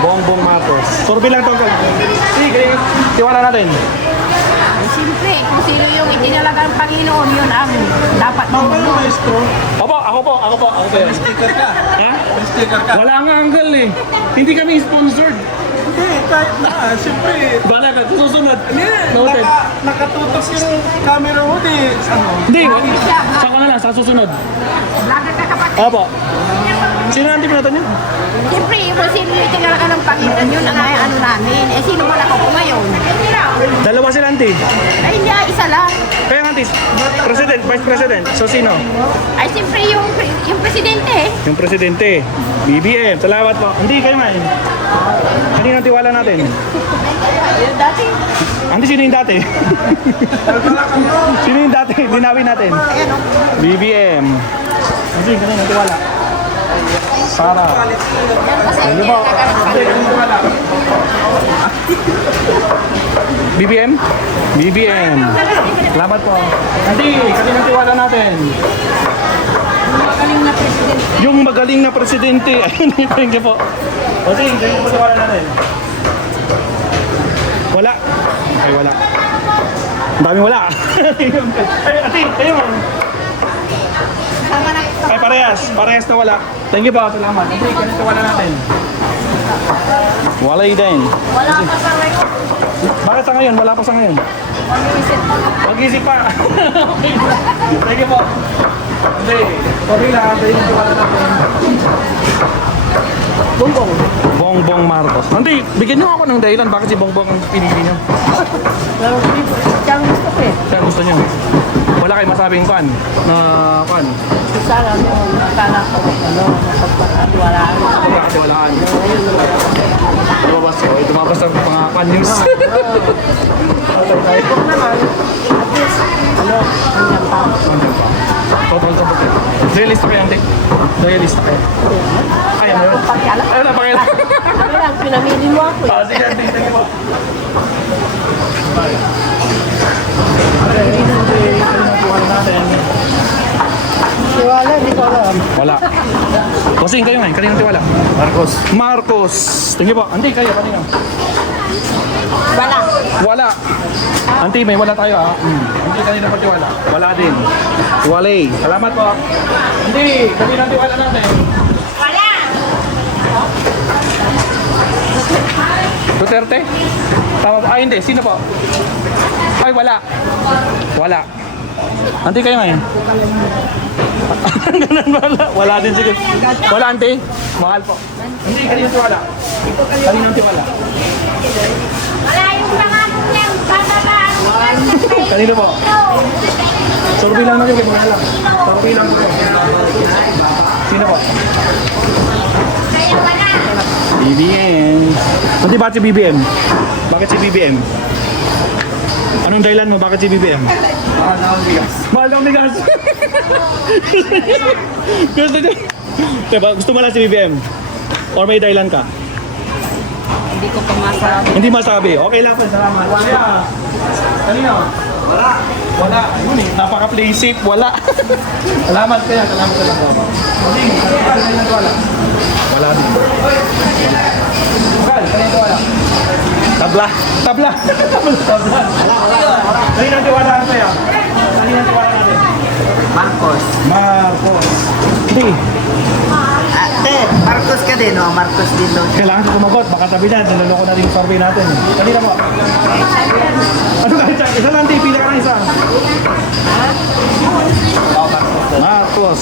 Bongbong Marcos. Survey lang to. Sige. Tiwala natin. Siyempre, kung sino yung itinalagang Panginoon, yun ang dapat mamunod. Ako po. Ako po. Sticker ka. Ha? Sticker ka. Wala nga uncle eh. Hindi kami sponsored. Hindi, kahit na. Siyempre. Bala ka, susunod. Hindi, Noted. nakatutok yung camera mo. Hindi, saka na lang, sa susunod. Vlogger ka kapatid. Opo. Sino ang tipinato niyo? Siyempre, kung sino yung itinalagang ng Panginoon, yun ang ano namin. Eh, sino man ako po ngayon? Dalawa sila, auntie. Ay, hindi, isa lang. Kaya auntie, president, vice president. So sino? Ay, siyempre, yung presidente. Yung presidente. BBM. Salamat po. Hindi, kayo man. Kanina ang tiwala natin. Yung dati. Auntie, sino yung dati? Sino yung dati? Linawin natin. BBM. Auntie, kanina ang tiwala. Sara. Ano po? Auntie, kanina ang tiwala. BBM? BBM. Salamat po. Auntie, kanina ang tiwala natin. Magaling na presidente. Yung magaling na presidente. Ayun, thank you po. O sige, ganyan po tiwala natin. Wala. Ay, wala. Ang daming wala. Ay, ate, kayo mo. Ay, parehas. Parehas na wala. Thank you po. Salamat. Ate, ganyan tiwala natin. Wala din. Wala pa sa ngayon. Bakit sa ngayon? Wala pa sa ngayon. Mag-isip pa. Okay. Thank you po. Hindi. Okay lang. Ate, yung tiwala natin. Bongbong Marcos. Hindi, bigyan niyo ako ng dahilan bakit si Bongbong ang pinili niyo. Siya ang gusto ko eh. Kaya gusto niyo. Wala kayo masabing kan na kan. Sana yung akala ko, napagpapatiwalaan. Pagkakatiwalaan. Lumabas ko. Tumabas ang mga kan news. Total sa buti. Realista kayo, ante. Realista kayo. Kaya mo yun. Ayun na, pakialam. Ano lang, pinamili mo ako eh. Sige, ante. Thank you po. Tiwala, hindi ko alam. Wala. Bossing kayo ngayon. Kanina tiwala? Marcos. Marcos. Tingin po. Ante, kayo. Kanina. Wala. Wala. Ante, may wala tayo ha. Ante, kanina pa tiwala. Wala din. Walay. Salamat po. Ante, kanina tiwala natin. Wala. Duterte? Tama po. Ay, hindi. Sino po? Ay, wala. Wala. Ante, kayo ngayon? Ganun wala. Wala din sige. Wala, ante. Mahal po. Hindi, kanina tiwala. Kanina tiwala. Wala yung pangalan niya. Bababaan. Kanino po? Survey lang natin. Wala lang. Survey lang po. Sino po? Kaya wala. BBM. Ate, bakit si BBM? Bakit si BBM? Anong dahilan mo? Bakit si BBM? Mahal na ang bigas. Mahal na ang bigas. Gusto niyo? Diba, gusto mo lang si BBM? Or may dahilan ka? Hindi ko pa masabi. Hindi masabi. Okay lang po. Salamat. Kaya, kanina? Wala. Wala. Ayun eh. Napaka-play safe. Wala. Salamat kaya. Salamat ka lang. Wala din. Wala. Tabla. Tabla. Tabla. Kanina tiwalaan kaya? Kanina tiwalaan natin? Marcos. Marcos. Hindi. Ate, Marcos ka din, no? Marcos din daw. Kailangan ko kumagot. Baka sabi na, naloloko na rin yung survey natin. Kanina mo. Ano ka? Isa lang, di. Pila ka na isa. Marcos.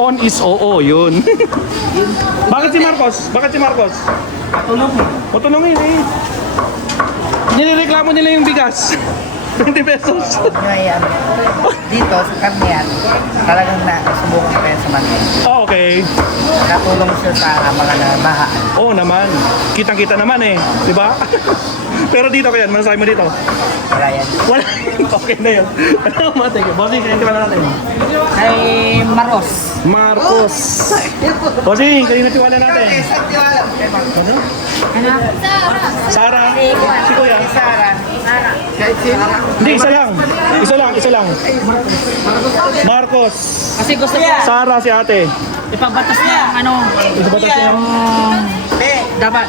On is oo, yun. Bakit si Marcos? Bakit si Marcos? Patulong. Patulungin eh. Nireklamo nila yung bigas. 20 pesos. Ngayon, dito sa karniyan, talagang nasubukan ko yan sa Manila. Oh, okay. Nakatulong siya sa mga nabahaan. Oo naman. Kitang-kita naman eh. Di ba? Pero dito kaya, masasabi mo dito? Wala yan. Wala. Okay na yun. Ano mo? Thank you. Bossing, kaya tiwala natin. Kay Maros. Marcos. Bossing, kayo na tiwala natin. Ano? Sarah. Si Kuya. Sara. Kay sino? Hindi, isa lang. Isa lang, isa lang. Marcos. Kasi gusto niya, Sarah si ate. ipabatas niya, ano, Isa ba tayo siya? dapat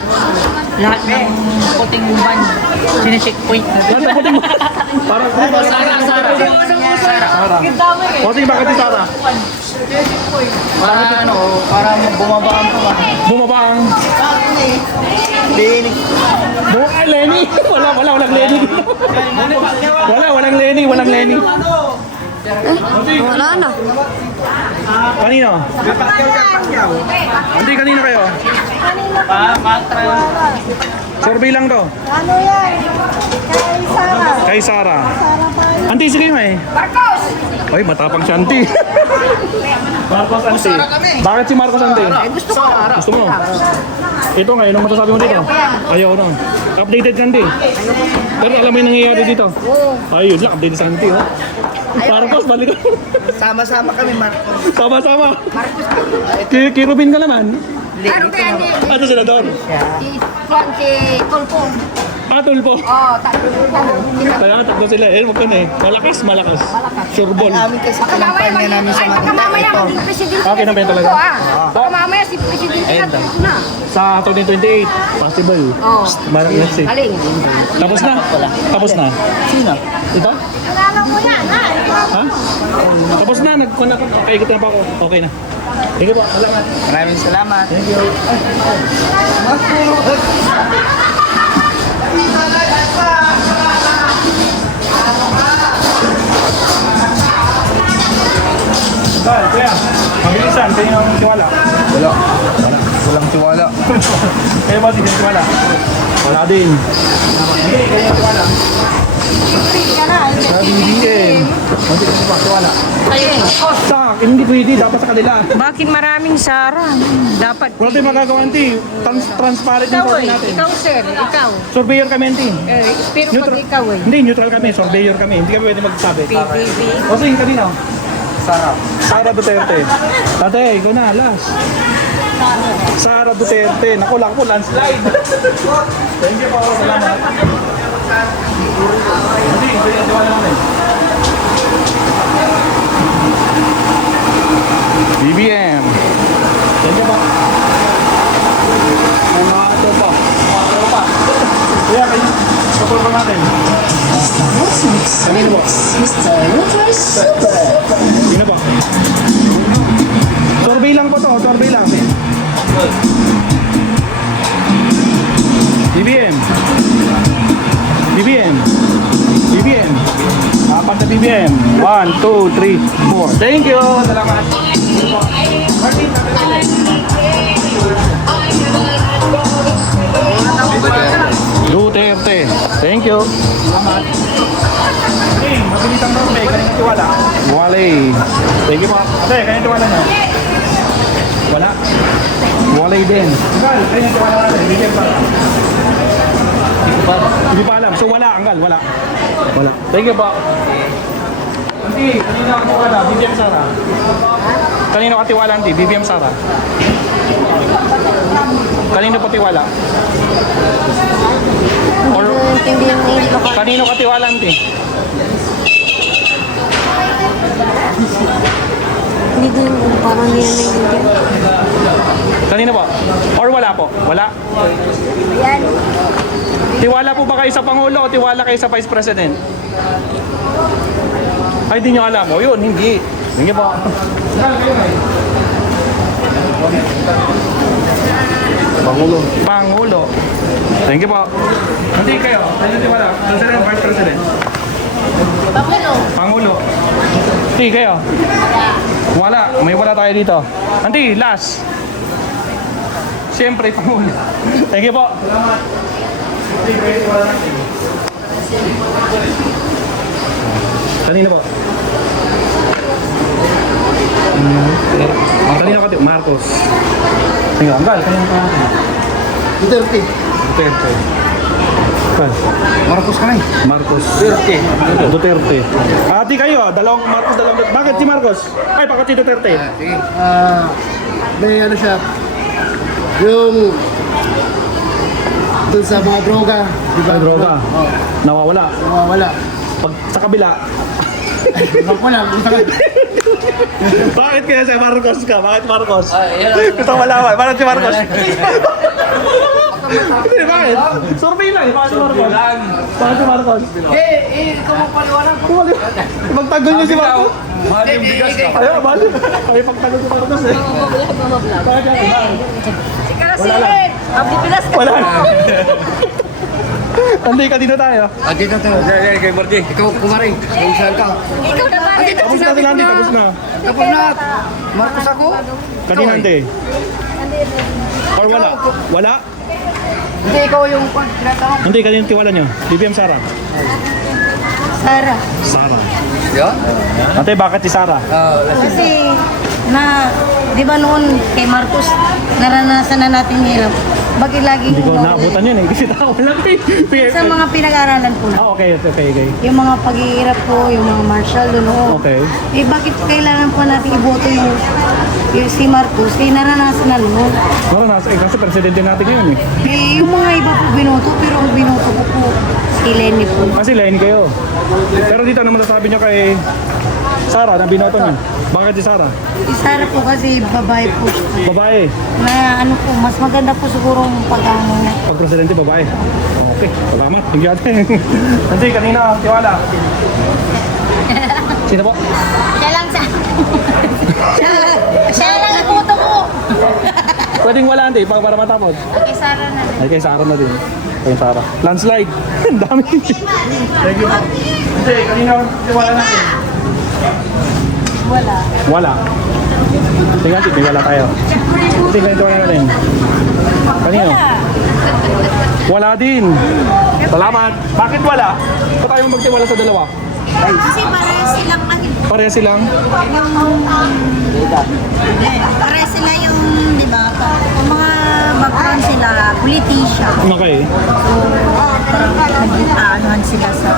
lahat ng puting ban, sine-checkpoint. Parang Sara. Bossing, bakit si Sarah? Para ano, para bumaba ang pama. Bumaba ang... Dinig. Ay, Lenny! Walang Lenny. Walang Lenny, walang Lenny. Wala na. Kanino? Hindi, kanino kayo? Survey lang to. Ano yan? Kay Sarah. Kay Sarah. Auntie, sige mo eh. Marcos! Ay, matapang si Auntie. Marcos Auntie. Bakit si Marcos Auntie? Gusto ko. Gusto mo? Ito nga, anong masasabi mo dito? Ayaw na. Updated ka, Auntie. Pero alam mo yung nangyayari dito? Ay, yun lang, updated sa Auntie. Oh. Marcos, balik ka. Sama-sama kami, Marcos. Sama-sama. Kay Rubin ka naman. Ano kaya ni Ano senador? si Tulpong? Tulpo. Oh, Kaya tatlo sila. Eh, wag ka na eh. Malakas. Sureball. Amin kasi kinampanya namin sa baka Manila mamaya ito. maging presidente Okay na ba yun talaga? Baka mamaya si presidente na. Sa 2028, possible. Oh. Marang let's see. Aling. Tapos na? Tapos na? Sino? Ito? Alala mo yan, ha? Ha? Tapos na. Okay, ikot na pa ako. Okay na. Sige po. Salamat. Maraming salamat. Thank you. Dahil, kuya, mabilisan, kayo ang tiwala. Walang tiwala. Kayo ba, hindi tiwala? Wala din. Hindi, kayo ang tiwala. Sa BBM. Hindi ko ba tiwala? Sa, hindi pwede, dapat sa kanila. Bakit maraming Sara? Dapat. Wala tayong magagawa, Auntie. Transparent yung survey natin. Ikaw sir, ikaw. Surveyor kami, Auntie. Pero pag ikaw Hindi, neutral kami. Surveyor kami. Hindi kami pwede magsabi. PBB. O sige, kanina. Sara Duterte. Tate, ikaw na, last. Sara Duterte. Naku lang po, landslide. Thank you po. Salamat. Hindi, ito yung namin. BBM. Thank you po. May mga tropa. Kaya kayo, support pa natin. Kanino po? Sino po? Survey lang po to, survey lang. BBM. BBM. BBM. Apat na BBM. 1, 2, 3, 4. Thank you. Salamat. Duterte. Thank you. Salamat. Hey, mabilis ang survey. Kanina tiwala. Wale. Thank you po. Ate, kanina tiwala niyo? Wala. Wale din. Kanina tiwala natin. BBM pa. Hindi pa alam. So wala, Anggal, wala. Wala. Thank you po. Auntie, kanina ako wala. BBM Sara. Kanino ka tiwala, Auntie? BBM Sara. Kanino pa tiwala? Or kanino ka tiwala, Auntie? Hindi din, parang hindi na naiintindihan. Kanino po? Or wala po? Wala? Ayan. Tiwala po ba kayo sa Pangulo o tiwala kayo sa Vice President? Ay, di nyo alam. O yun, hindi. Hindi po. Pangulo. Thank you po. Hindi kayo. Kanino tiwala? President, Vice President? Pangulo. Hindi kayo. Wala. May wala tayo dito. Auntie, last. Siyempre, Pangulo. Thank you po. Kanino po? Kanino ka? Marcos. Tingnan, Anggal. Kanino ka? Duterte. Duterte. Kan? Marcos ka na eh. Marcos. Duterte. Ati kayo, dalawang Marcos, dalawang Duterte. Bakit si Marcos? Ay, bakit si Duterte? Sige. May ano siya, yung dun sa mga droga, di ba? Droga. Oo. Nawawala. Nawawala. Pag sa kabila. Wala, gusto ka. Bakit kaya si Marcos ka? Bakit Marcos? Gusto ko malaman. Bakit si Marcos? Hindi, bakit? Survey lang. Bakit si Marcos? Bakit si Marcos? Ikaw mo paliwanag. Ipagtanggol niyo si Marcos? Mahal yung bigas ka. Ayaw, bali. Ayaw pagtanggol si Marcos eh. Bakit yan? Wala lang. Wala lang. Andi ka dito tayo. Dito tayo. Kay Marty. Ikaw kumaring. Kung saan ka? Ikaw na ba? Tapos na sila, Andi. Tapos na. Tapos na. Marcos ako? Kanina, Andi. Or wala? Wala? Hindi, ikaw yung tinatanong. Hindi, kanina tiwala nyo. BBM Sara. Sara. Sara. Yan? Ate, bakit si Sara? Kasi di ba noon kay Marcos, naranasan na natin hirap. Bakit laging Hindi ko naabutan yun eh. Kasi tao lang eh. sa mga pinag-aralan po na. Ah, okay. Yung mga paghihirap po, yung mga martial doon. Okay. Eh bakit kailangan po natin iboto yung si Marcos? Eh naranasan na noon. Maranasan, kasi presidente natin ngayon eh. Eh yung mga iba po binoto, pero ang binoto ko po si Lenny po. Kasi line kayo. Pero dito ano masasabi nyo kay Sara na binoto nyo? Bakit si Sara? Si Sara po kasi babae po siya. Babae. Na ano po, mas maganda po siguro ang pag-ano niya. Pag presidente, babae. Okay, salamat. Thank you ate. Nanti, kanina, tiwala. Sino po? Siya lang sa... siya lang ang puto ko. Pwedeng wala, ante, para matapos. Kay Sara na rin. Ay, kay Sara na din. Kay Sara. Landslide. Ang dami. Thank you. Ante, kanina, tiwala natin. Wala. Wala. Tingnan, ante, may wala tayo. Tingnan, tiwala natin. Kanino? Wala din. Salamat. Bakit wala? Ba't tayo magtiwala sa dalawa? Kasi parehas silang ano. Pareha silang? Parehas sila yung, di ba, yung mga background sila, politician. Okay. So, parang nag-aanuhan sila sa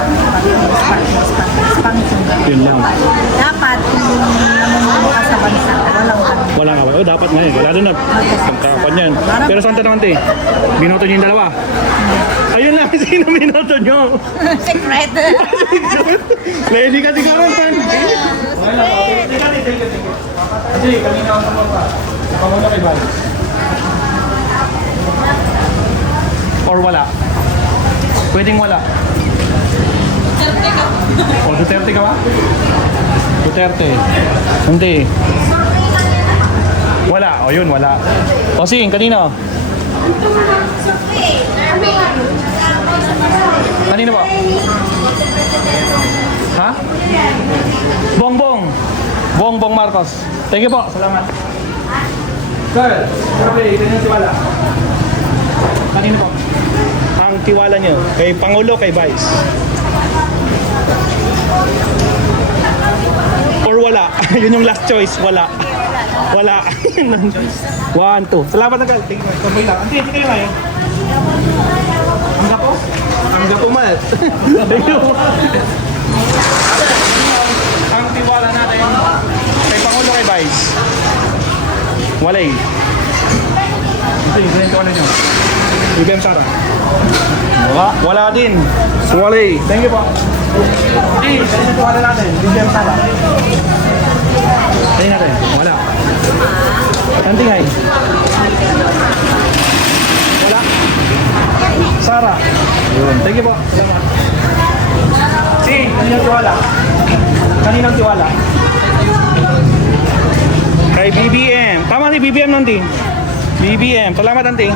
pang-tunga. Yun lang. Dapat, kung namumuno ka sa bansa, walang ano. Wala nga ba? Oh, dapat nga eh. Lalo na pagkakuan yan. Pero saan tanong ante? Binoto niyo yung dalawa? Ayun lang, sino binoto niyo? Secret. Lady ka di karon pan. Kasi kanina ako naman pa. Pamuna kay Bal. Or wala? Pwedeng wala. O, Duterte ka ba? Duterte. Hindi. Wala. O yun, wala. O sige, kanino? Kanino ba? Ha? Bongbong. Bongbong Marcos. Thank you po. Salamat. Sir, grabe, kanino tiwala? Kanino po? Ang tiwala niyo kay Pangulo, kay Vice. Or wala. Yun yung last choice. Wala. Wala. 1, 2. Salamat na, Gal. Thank you. Tuloy lang. Ante, kayo nga eh. Ang gapo? Ang gapo Salamat. Thank you. Ang tiwala natin kay Pangulo, kay Vice. Walay. Ito yung ganito ano nyo. BBM Sara. Wala din. Walay. Thank you po. Hey, ganito tiwala natin. BBM Sara. Ayun natin. Wala. Antingay. Wala. Sara. Thank you po. Salamat. Si, kaninang tiwala? Kaninang tiwala? Kay BBM. Tama si BBM nanti. BBM. Salamat nanti.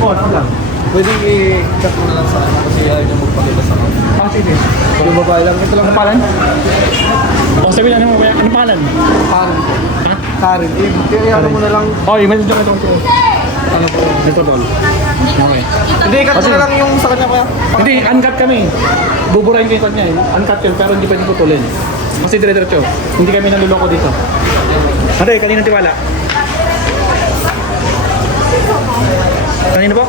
Oh, ano lang? Pwede i-cut mo na lang sa ano kasi ayaw niya magpakita sa akin. Ah, sige. Yung babae lang, ito lang Ano pangalan? O, sabihin ano mo, ano pangalan? Karen po. Ha? Karen, kaya ano mo na lang, Oh, yung message ko ito. ano po. Ito tol. Okay. Hindi, cut mo na lang yung sa kanya pa. Hindi, uncut kami. Buburahin ko yung kanya eh. Uncut yun, pero hindi pwede putulin. Kasi dire-diretso. Hindi kami naluloko dito. Ate, kanina tiwala? Kanina po?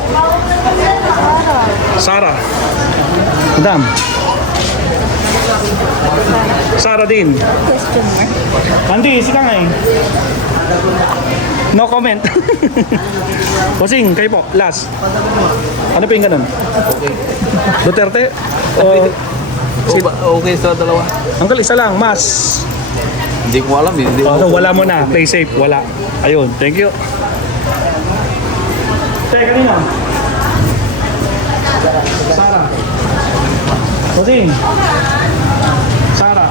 Sara. Madam. Sara din. Question mark. Andi, sika nga eh. No comment. Bossing, kayo po, last. Ano pa yung ganun? Duterte? O... Okay sa dalawa. Uncle, isa lang, mas. Hindi ko alam, hindi Oh, no, wala mo na. Play safe, wala. Ayun, thank you. Teka, kanina. Sara. Bossing. Sara.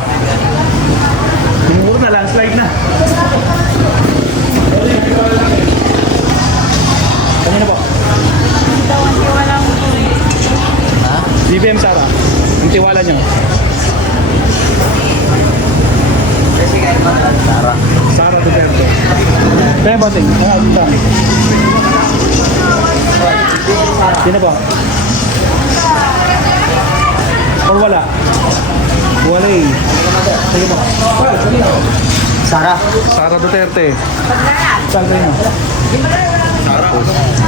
Mumuro na lang, slide na. Kanina po? BBM Sara. Ang tiwala niyo. Sara Duterte. Kaya bossing, ito. Sino po? Or wala? Wala eh. Sige po. Sara. Sara Duterte. Saan kayo?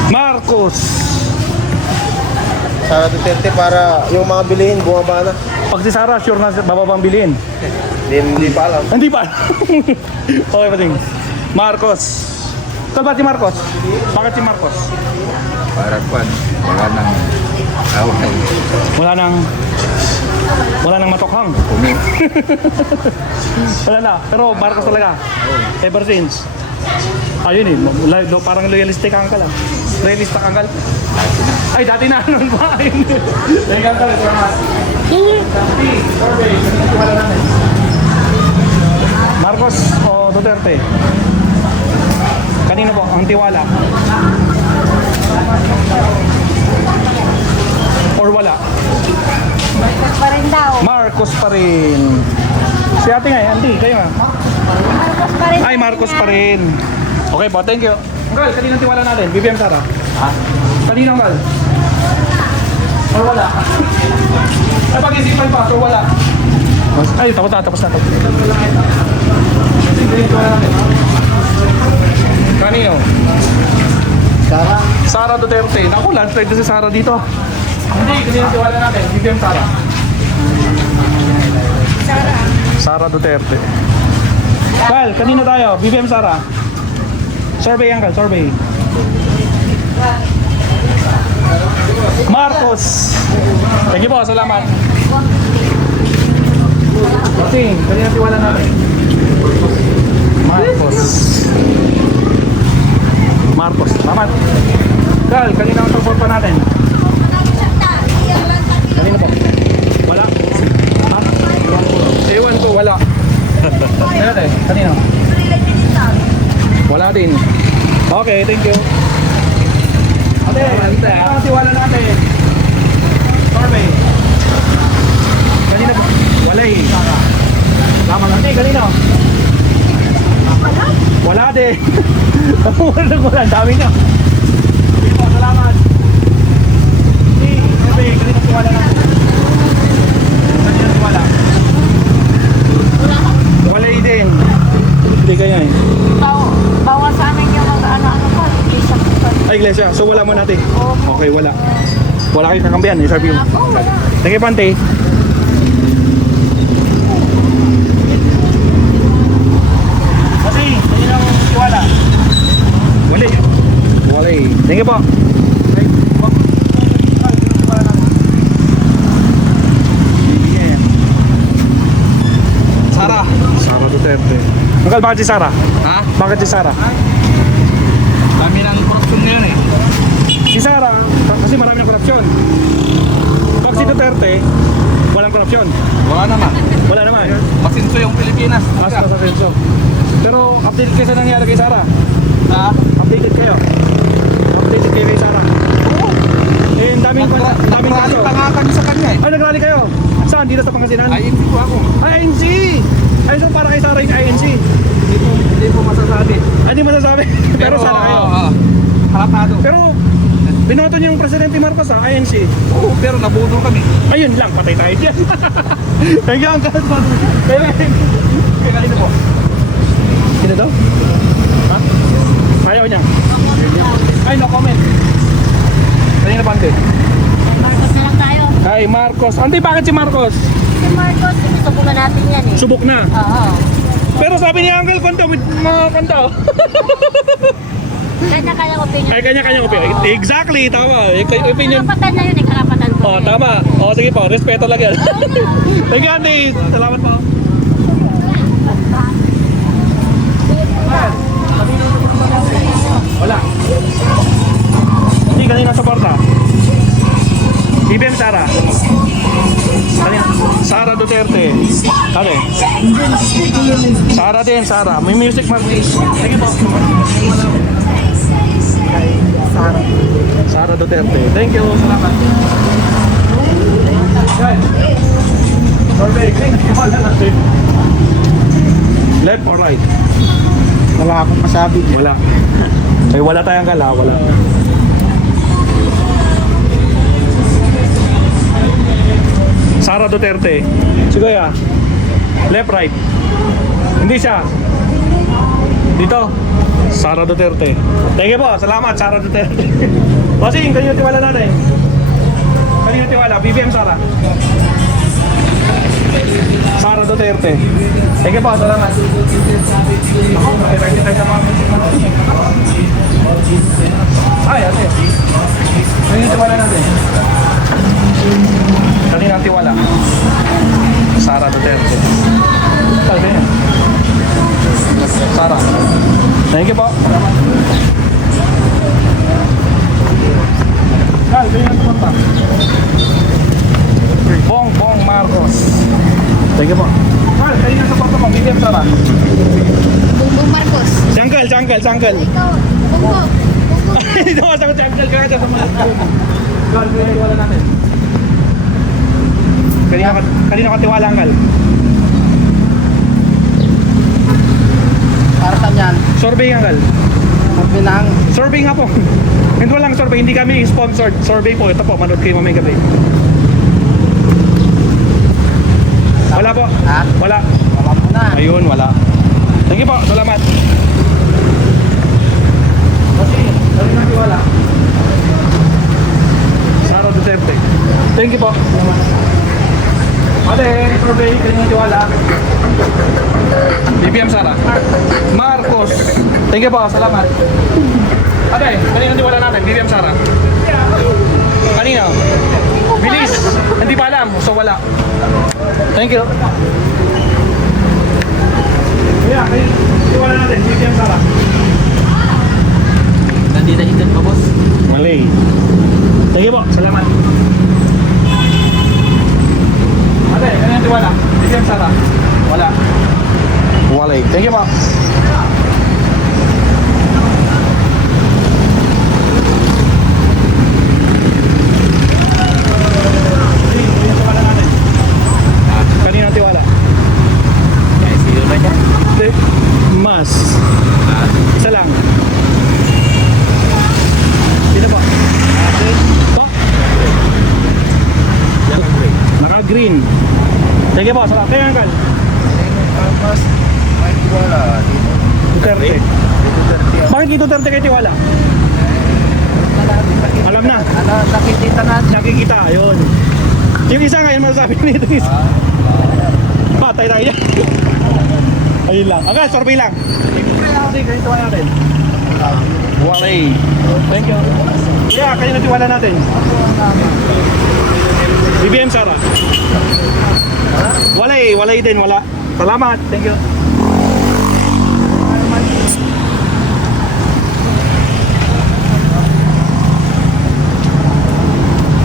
Marcos. Sara Duterte para yung mga bilihin bumaba na. Pag si Sara, sure na bababang bilhin. Hindi pa alam. Hindi pa. Okay, pating. Marcos. Saan ba si Marcos? Bakit si Marcos? Para kwan, wala nang away. Wala nang matokhang. Wala na. Pero Marcos talaga. Ever since. Ayun eh. Parang loyalistic ang lang. Loyalista ang kal. Ay, dati na nun pa. Thank you, Uncle. Salamat. Marcos o Duterte? Kanino po ang tiwala? Or wala? Marcos pa rin daw. Marcos pa rin. Si ate nga, Andy, kayo nga. Marcos pa rin. Ay, Marcos pa rin. Okay po, thank you. Uncle, kaninong tiwala natin? BBM Sara? Ha? Kaninong, Uncle? Or wala? Ay, pag-isipan pa, so wala. Ay, tapos na. Kanino? Sara. Sara Duterte. Naku, landslide na si Sara dito. Hindi, kaninong tiwala natin? BBM Sara? Sara Duterte. Kal, kanino tayo? BBM Sara? Survey, Uncle, survey. Marcos. Thank you po, salamat. Bossing, kanino tiwala natin? Marcos. Marcos, salamat. Kal, kanino ang support pa natin? Kanino po? Wala? Ha? Ewan ko, wala. Kanino tayo? Kanino? Wala din. Okay, thank you. Ate, kanino ang tiwala natin? Survey. Kanino po? Wala eh. Tama lang. Ate, kanino? Wala din. Wala, dami nyo. Sige po, salamat. Ate, kanino tiwala natin? Kanino tiwala? Wala din. Hindi kaya eh. Bawal sa amin yung mga ano-ano ko. Ay, iglesia. So wala mo natin? Okay, wala. Wala kayong kakambihan, sabi mo. Thank you, Pante. Kasi, hindi lang tiwala. Wala. Wala. Thank you po. Sara. Sara Duterte. Uncle, bakit si Sara? Ha? Bakit si Sara? Dami ng korupsyon ngayon eh. Si Sara, kasi marami ng korupsyon. Pag si Duterte, walang korupsyon. Wala naman. Wala naman. Masinso yung Pilipinas. Mas sa senso. Pero updated kayo sa nangyari kay Sara. Ha? Updated kayo. Updated kayo kay Sara. Eh, ang daming kaso. Pa nga kami sa kanya eh. Ay, nagrally kayo. Saan? Dito sa Pangasinan? Ay, hindi ko ako. Ay, INC! Ay, so para kay Sara yung INC. Hindi po masasabi. Ay, di masasabi. Pero sana kayo. Halatado. Pero, binoto niyo yung Presidente Marcos sa INC. Oo, pero nabudo kami. Ayun lang, patay tayo dyan. Thank you, Uncle. Kaya po. Sino to? Ha? Ayaw niya. Ay, no comment. Kanina Pante. Marcos na lang tayo. Kay Marcos. Ante, bakit si Marcos? Si Marcos, subukan natin yan eh. Subok na. Oo. Pero sabi niya, Uncle, kanto with mga kanto. Kanya-kanyang opinion. Ay, kanya-kanya opinion. Exactly, tama. Opinion. Karapatan na yun eh, karapatan ko. Oh, tama. Oh, sige po, respeto lang yan. Thank you, Auntie. Salamat po. Wala. Hindi, kanina sa porta. BBM Sara. Kanina. Sara Duterte. Ano eh? Sara din, Sara. May music man. Sige po. Sara Duterte. Thank you. Salamat. Survey. Wala natin. Left or right? Wala akong masabi. Wala. Ay, wala tayong kala. Wala. Sara Duterte. Sige ya. Left, right. Hindi siya. Dito. Sara Duterte. Thank you po. Salamat, Sara Duterte. Bossing, kanino tiwala natin? Kanino tiwala? BBM Sara. Sara Duterte. Thank you po. Salamat. Ako, ready tayo sa mga ay, ate. Kanino tiwala natin? Kanino tiwala? Sara Duterte. Sabi niya. Sara. Thank you po. Kal, kayo na pumunta. Bongbong Marcos. Thank you po. Kal, kayo na suporta mo. BBM Sara. Bongbong Marcos. Sangkal. Ikaw, Bongbong. Hindi naman sa sangkal kaya sa mga. Kal, kayo wala natin. Kanina ka tiwala, Kal. Para saan yan? Survey, Kal. Magpinang. Survey nga po. Hindi walang survey, hindi kami sponsored. Survey po, ito po, manood kayo mamayang gabi. Wala po. Ha? Wala. Wala mo na. Ayun, wala. Thank you po, salamat. Kasi, dali natin wala. Sara Duterte. Thank you po. Ate, survey, kanina tiwala. BBM Sara. Marcos. Thank you po, salamat. Ate, kanina tiwala natin, BBM Sara. Kanina. Bilis. Hindi pa alam, so wala. Thank you. Kuya, kanina tiwala natin, BBM Sara. Nandito higit pa, boss. Mali. Thank you po, salamat. Ate, kanina tiwala, BBM Sara. Wala. Wala. Thank you po. Kanina tiwala. Kaya sino na dyan? Mas. Isa lang. Sino po? Po? Naka-green. Thank you po. Salamat. Kaya Uncle. Mas, may tiwala. Duterte. Bakit kay Duterte kayo tiwala? Alam na. Nakikita natin. Nakikita, ayun. Yung isa ngayon masasabi nito is patay tayo yan. Ayun lang. Okay, survey lang. Okay, ganito ka natin. Walay. Thank you. Yeah, kayo natiwala natin. BBM Sara. Walay din, wala. Salamat. Thank you.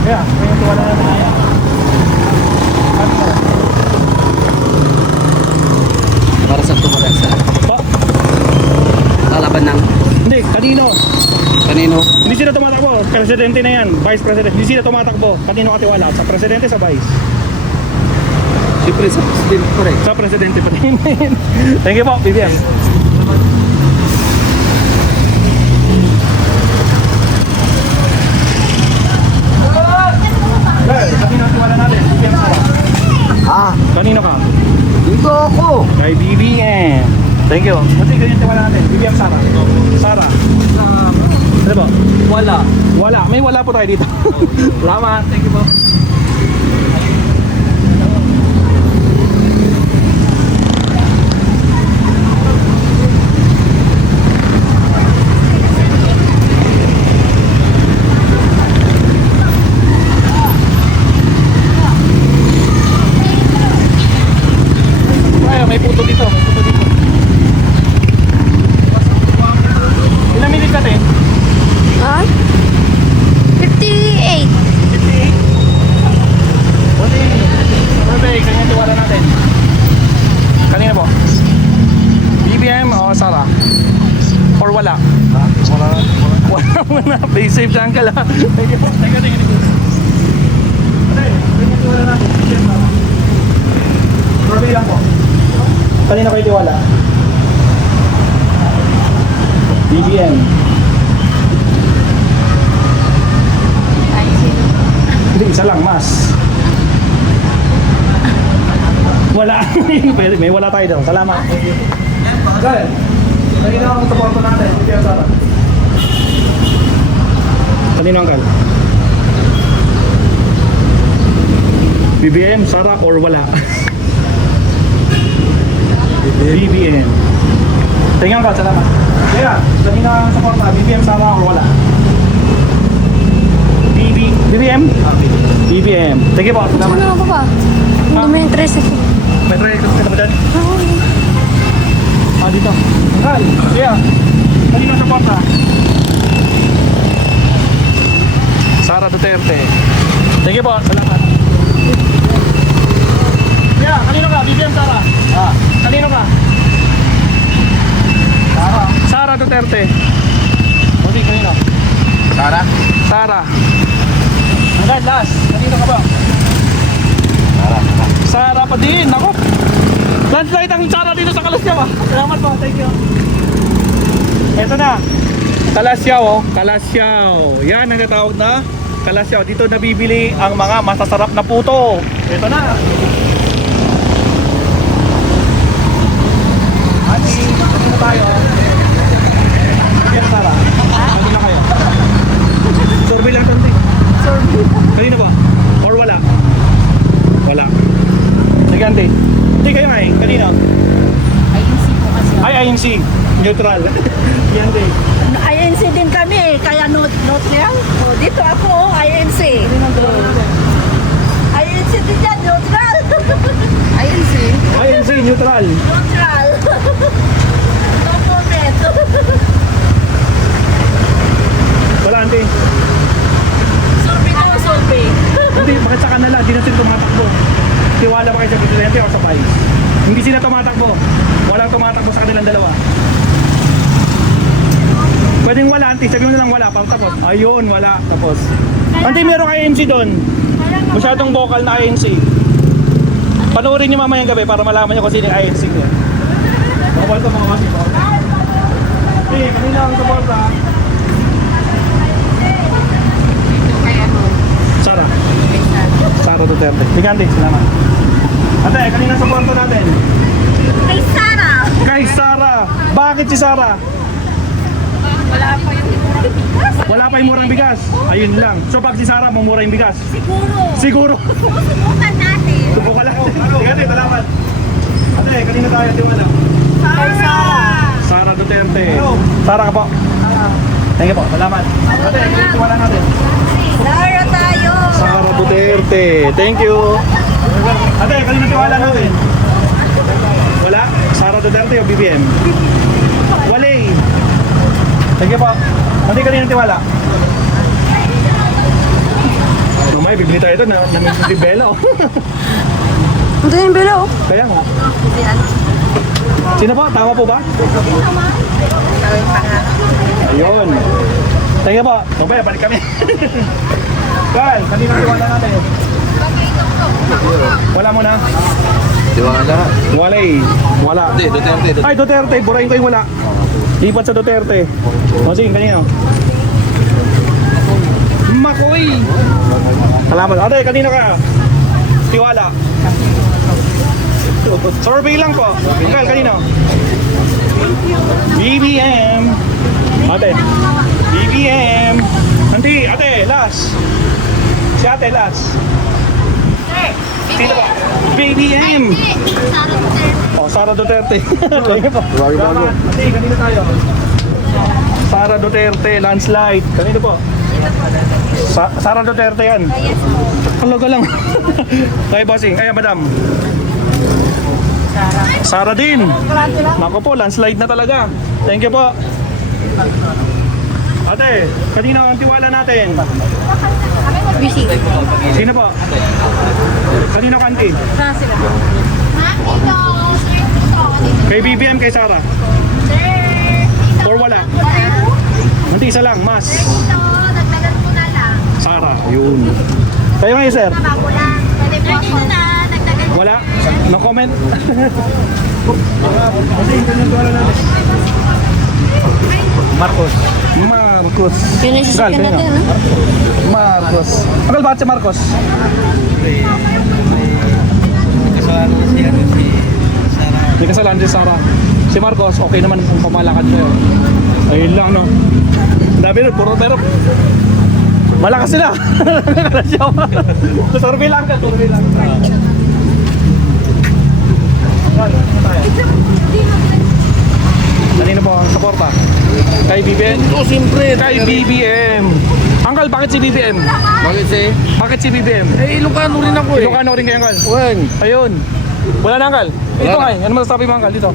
Yeah, kayo natiwala natin. Para sa tumagal sa Ba? lalaban ng Hindi, kanino? kanino? Hindi sila tumatakbo. Presidente na yan. Vice President. Hindi sila tumatakbo. Kanino katiwala? Sa Presidente, sa Vice? Siyempre sa president ko rin. Sa Presidente pa din. Thank you po, BBM. Kanino katiwala natin? BBM Sara. Ah, Kanino ka? dito ako. Kay BBM. Thank you. Kasi ganyan tiwala natin. BBM Sara. Sara. Ano po? Wala. Wala. May wala po tayo dito. Salamat. Thank you po. Ay, may puto dito. May puto dito. Ilang minutes natin? Ha? 58. 58. Buti, survey, kanya tiwala natin. Kanina po? BBM o Sara? Or wala? Wala. Wala muna. Play safe dyan ka lang. Thank you po. Thank you. Ate, kanya tiwala natin. BBM Sara. Survey lang po. Kanina kayo tiwala? BBM. Hindi, isa lang, mas. Wala. May wala tayo daw. Salamat. Dahil, kanina ang supporto natin. BBM Sara. Kanino ang kal? BBM, Sara, or wala? BBM. Tingnan ka, salamat. Kaya, kanina ang supporto, BBM, Sara, or wala? BBM? BBM. Thank you po, salamat. Ano ba? Hindi mo interest ako. May try ka ba dyan? Ah, dito. Kal, kaya, kanina ang supporto? Sara Duterte. Thank you po, salamat. Kaya, kanino ka? BBM, Sara? Ah, kanino ka? Sara Duterte. Buti, kanino? Sara? Sara. Hanggang last. Kanino ka ba? Sara pa din. Ako. Landslide ang Sara dito sa Kalasyaw ah. Salamat po. Thank you. Ito na. Kalasyaw oh. Kalasyaw. Yan ang natawag na Kalasyaw. Dito nabibili ang mga masasarap na puto. Ito na. Kanino tayo? Kanino Sara? Kanino kayo? Survey lang tanti. Survey. Kanino ba? Or wala? Wala. Sige, ante. Hindi kayo nga eh. Kanino? INC po kasi. Ay, INC. Neutral. Yan din. INC din kami eh, kaya neutral. O, dito ako, INC. INC din yan, neutral. INC? INC, neutral. Neutral. No comment. Wala, ante. Survey na, survey. Hindi, bakit sa kanila? Hindi na sila tumatakbo. Tiwala ba kayo sa presidente o sa vice? Hindi sila tumatakbo. Walang tumatakbo sa kanilang dalawa. Pwedeng wala, ante. Sabi mo na lang wala. Tapos, ayun, wala. Tapos. Ante, merong INC doon. Masyadong vocal na INC. Panoorin niyo mamayang gabi para malaman niyo kung sino yung INC niya. Bawal to mga wasi. Okay, kanina ang suporta. Sara. Sara Duterte. Tigante, salamat. Ate, kanina suporta natin. Kay Sara. Kay Sara. Bakit si Sara? Wala pa yung bigas. Wala pa yung murang bigas. Ayun lang. So pag si Sarah, mumura yung bigas. Siguro. Siguro. Susubukan natin. Subukan lang. Sige, ate, salamat. Ate, kanina tayo, di wala. Sara Duterte. Sara ka po. Thank you po, salamat. Ate, kanina tiwala natin. Lara tayo. Sara Duterte. Thank you. Ate, kanina tiwala natin. Wala? Sara Duterte o BBM? Walay. Thank you po. Ate, kanina tiwala. Mamay, bibili tayo ito na may bela oh. Ito yung bilo. Kaya nga. Sino po? Tama po ba? Ayun. Thank you po. Mamaya, balik kami. Carl, kanina tiwala natin. Wala mo na? Tiwala. Wala eh. Wala. Hindi, Duterte. Ay, Duterte. Burahin ko yung wala. Lipat sa Duterte. O sige, kanino? Makoy. Salamat. Ate, kanino ka? Tiwala. Survey lang po. Carl, kanino? BBM. Ate. BBM. Ante, ate, last. Si ate, last. Sino ba? BBM. Sara Duterte. Oh, Sara Duterte. Thank you po. Salamat. Ate, kanino tayo? Sara Duterte, landslide. Kanino po? Sara Duterte yan. Ang logo lang. Kaya bossing. Ay, madam. Sara din. Nako po, landslide na talaga. Thank you po. Ate, kanino ang tiwala natin? Busy. Sino po? Kanino kanti? Kay BBM, kay Sara? Or wala? Nanti isa lang, mas. Dagdagan ko na lang. Sara, yun. Kayo ngayon, sir? Bago lang. Pwede mo na. Dagdagan ko. Wala? No comment? Marcos. Marcos. Yun yung sasakyan Gal, natin, kanino? Marcos. Akal bakit si Marcos? Kasalanan na siya si Sarah. May kasalanan si Sara. Si Marcos, okay naman kung pamalakad sa'yo. Ayun lang, no? Dami rin, puro pero malakas sila. Survey lang ka, survey lang. Kanino po ang suporta? Kay BBM? Oh, siyempre. Kay BBM. Uncle, bakit si BBM? Bakit si? Bakit si BBM? Eh, Ilocano rin ako eh. Ilocano rin kayo, Uncle? Wen. Ayun. Wala na, Uncle. Ito na. nga, ano masasabi mo, Uncle, dito?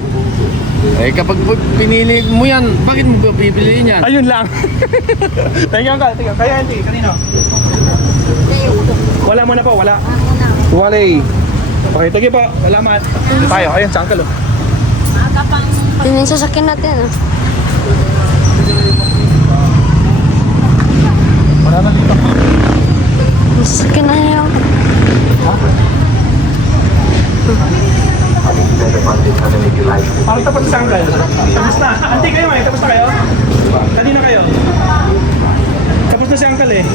Eh, kapag pinili mo yan, bakit mo pipiliin yan? Ayun lang. Thank you, Uncle. Thank you. Kaya, Auntie, kanino? Wala muna po, wala. Wala eh. Okay, thank you po. Salamat. Tayo, ayun, sa Uncle. Oh. Yun yung sasakyan natin. Wala na dito. Yung sasakyan na yun. Parang tapos sa Uncle. Tapos na. Auntie, kayo eh. Tapos na kayo? Kanina kayo? Tapos na si Uncle eh.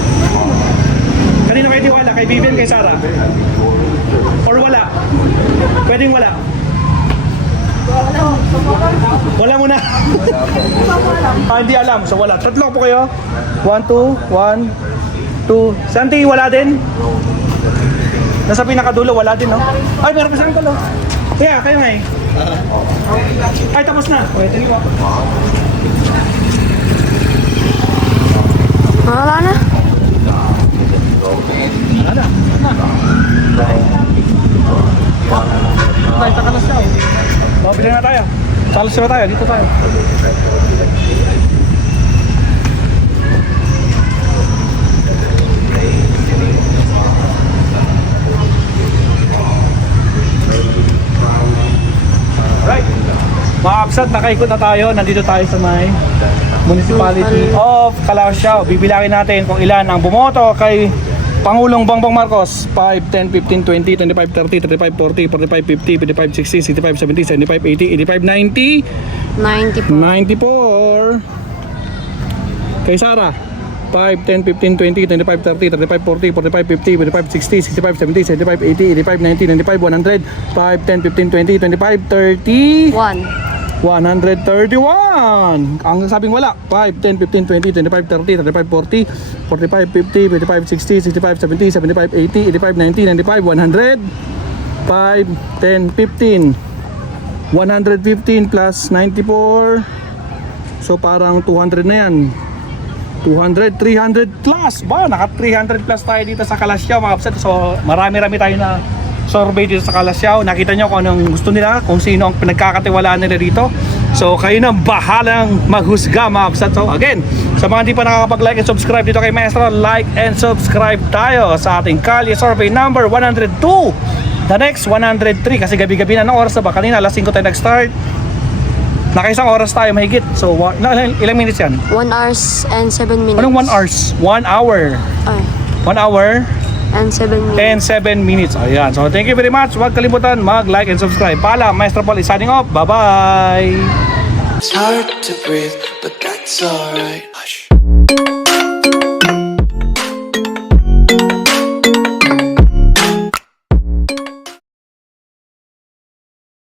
Kanino kayo tiwala? Kay BBM, kay Sara? Or wala? Pwedeng wala? Wala muna. Hindi alam. So wala. Tatlo po kayo. 1, 2, 1, 2. Santi, wala din? Nasa pinakadulo, wala din, no? Ay, meron pa sa Uncle, oh. Kaya, kayo nga eh. Ay, tapos na. Okay, thank you po. Wala na. Wala na. Tayo, takalas na eh. Mabili na tayo. Talas na tayo. Dito tayo. Right. Mga kapsat, nakaikot na tayo. Nandito tayo sa may Municipality of Calasiao. Bibilangin natin kung ilan ang bumoto kay Pangulong Bongbong Marcos. 5, 10, 15, 20, 25, 30, 35, 40, 45, 50, 55, 60, 65, 70, 75, 80, 85, 90, 90 po. 94. Kay Sara. 5, 10, 15, 20, 25, 30, 35, 40, 45, 50, 55, 60, 65, 70, 75, 80, 85, 90, 95, 100. 5, 10, 15, 20, 25, 30. 1. 131. Ang sabing wala. 5, 10, 15, 20, 25, 30, 35, 40, 45, 50, 55, 60, 65, 70, 75, 80, 85, 90, 95, 100. 5, 10, 15. 115 plus 94. So parang 200 na yan. 200, 300 plus. Ba, naka 300 plus tayo dito sa Kalasyaw mga kapsat. So marami-rami tayo na survey dito sa Kalasyaw. Nakita nyo kung anong gusto nila, kung sino ang pinagkakatiwalaan nila dito. So kayo na bahalang maghusga mga kapsat. So again, sa mga hindi pa nakakapag-like and subscribe dito kay Maestro, like and subscribe tayo sa ating Kalye Survey number 102. The next 103 kasi gabi-gabi na ng oras na ba? Kanina alas 5 tayo nag-start. Nakaisang oras tayo mahigit. So ilang minutes yan? 1 hours and 7 minutes. Anong 1 hours? 1 hour. Ay, 1 hour and 7 minutes. and 7 minutes. Ayan. So thank you very much. Huwag kalimutan mag-like and subscribe. Paalam, Maestro Paul is signing off. Bye-bye. It's hard to breathe, but that's alright. Hush.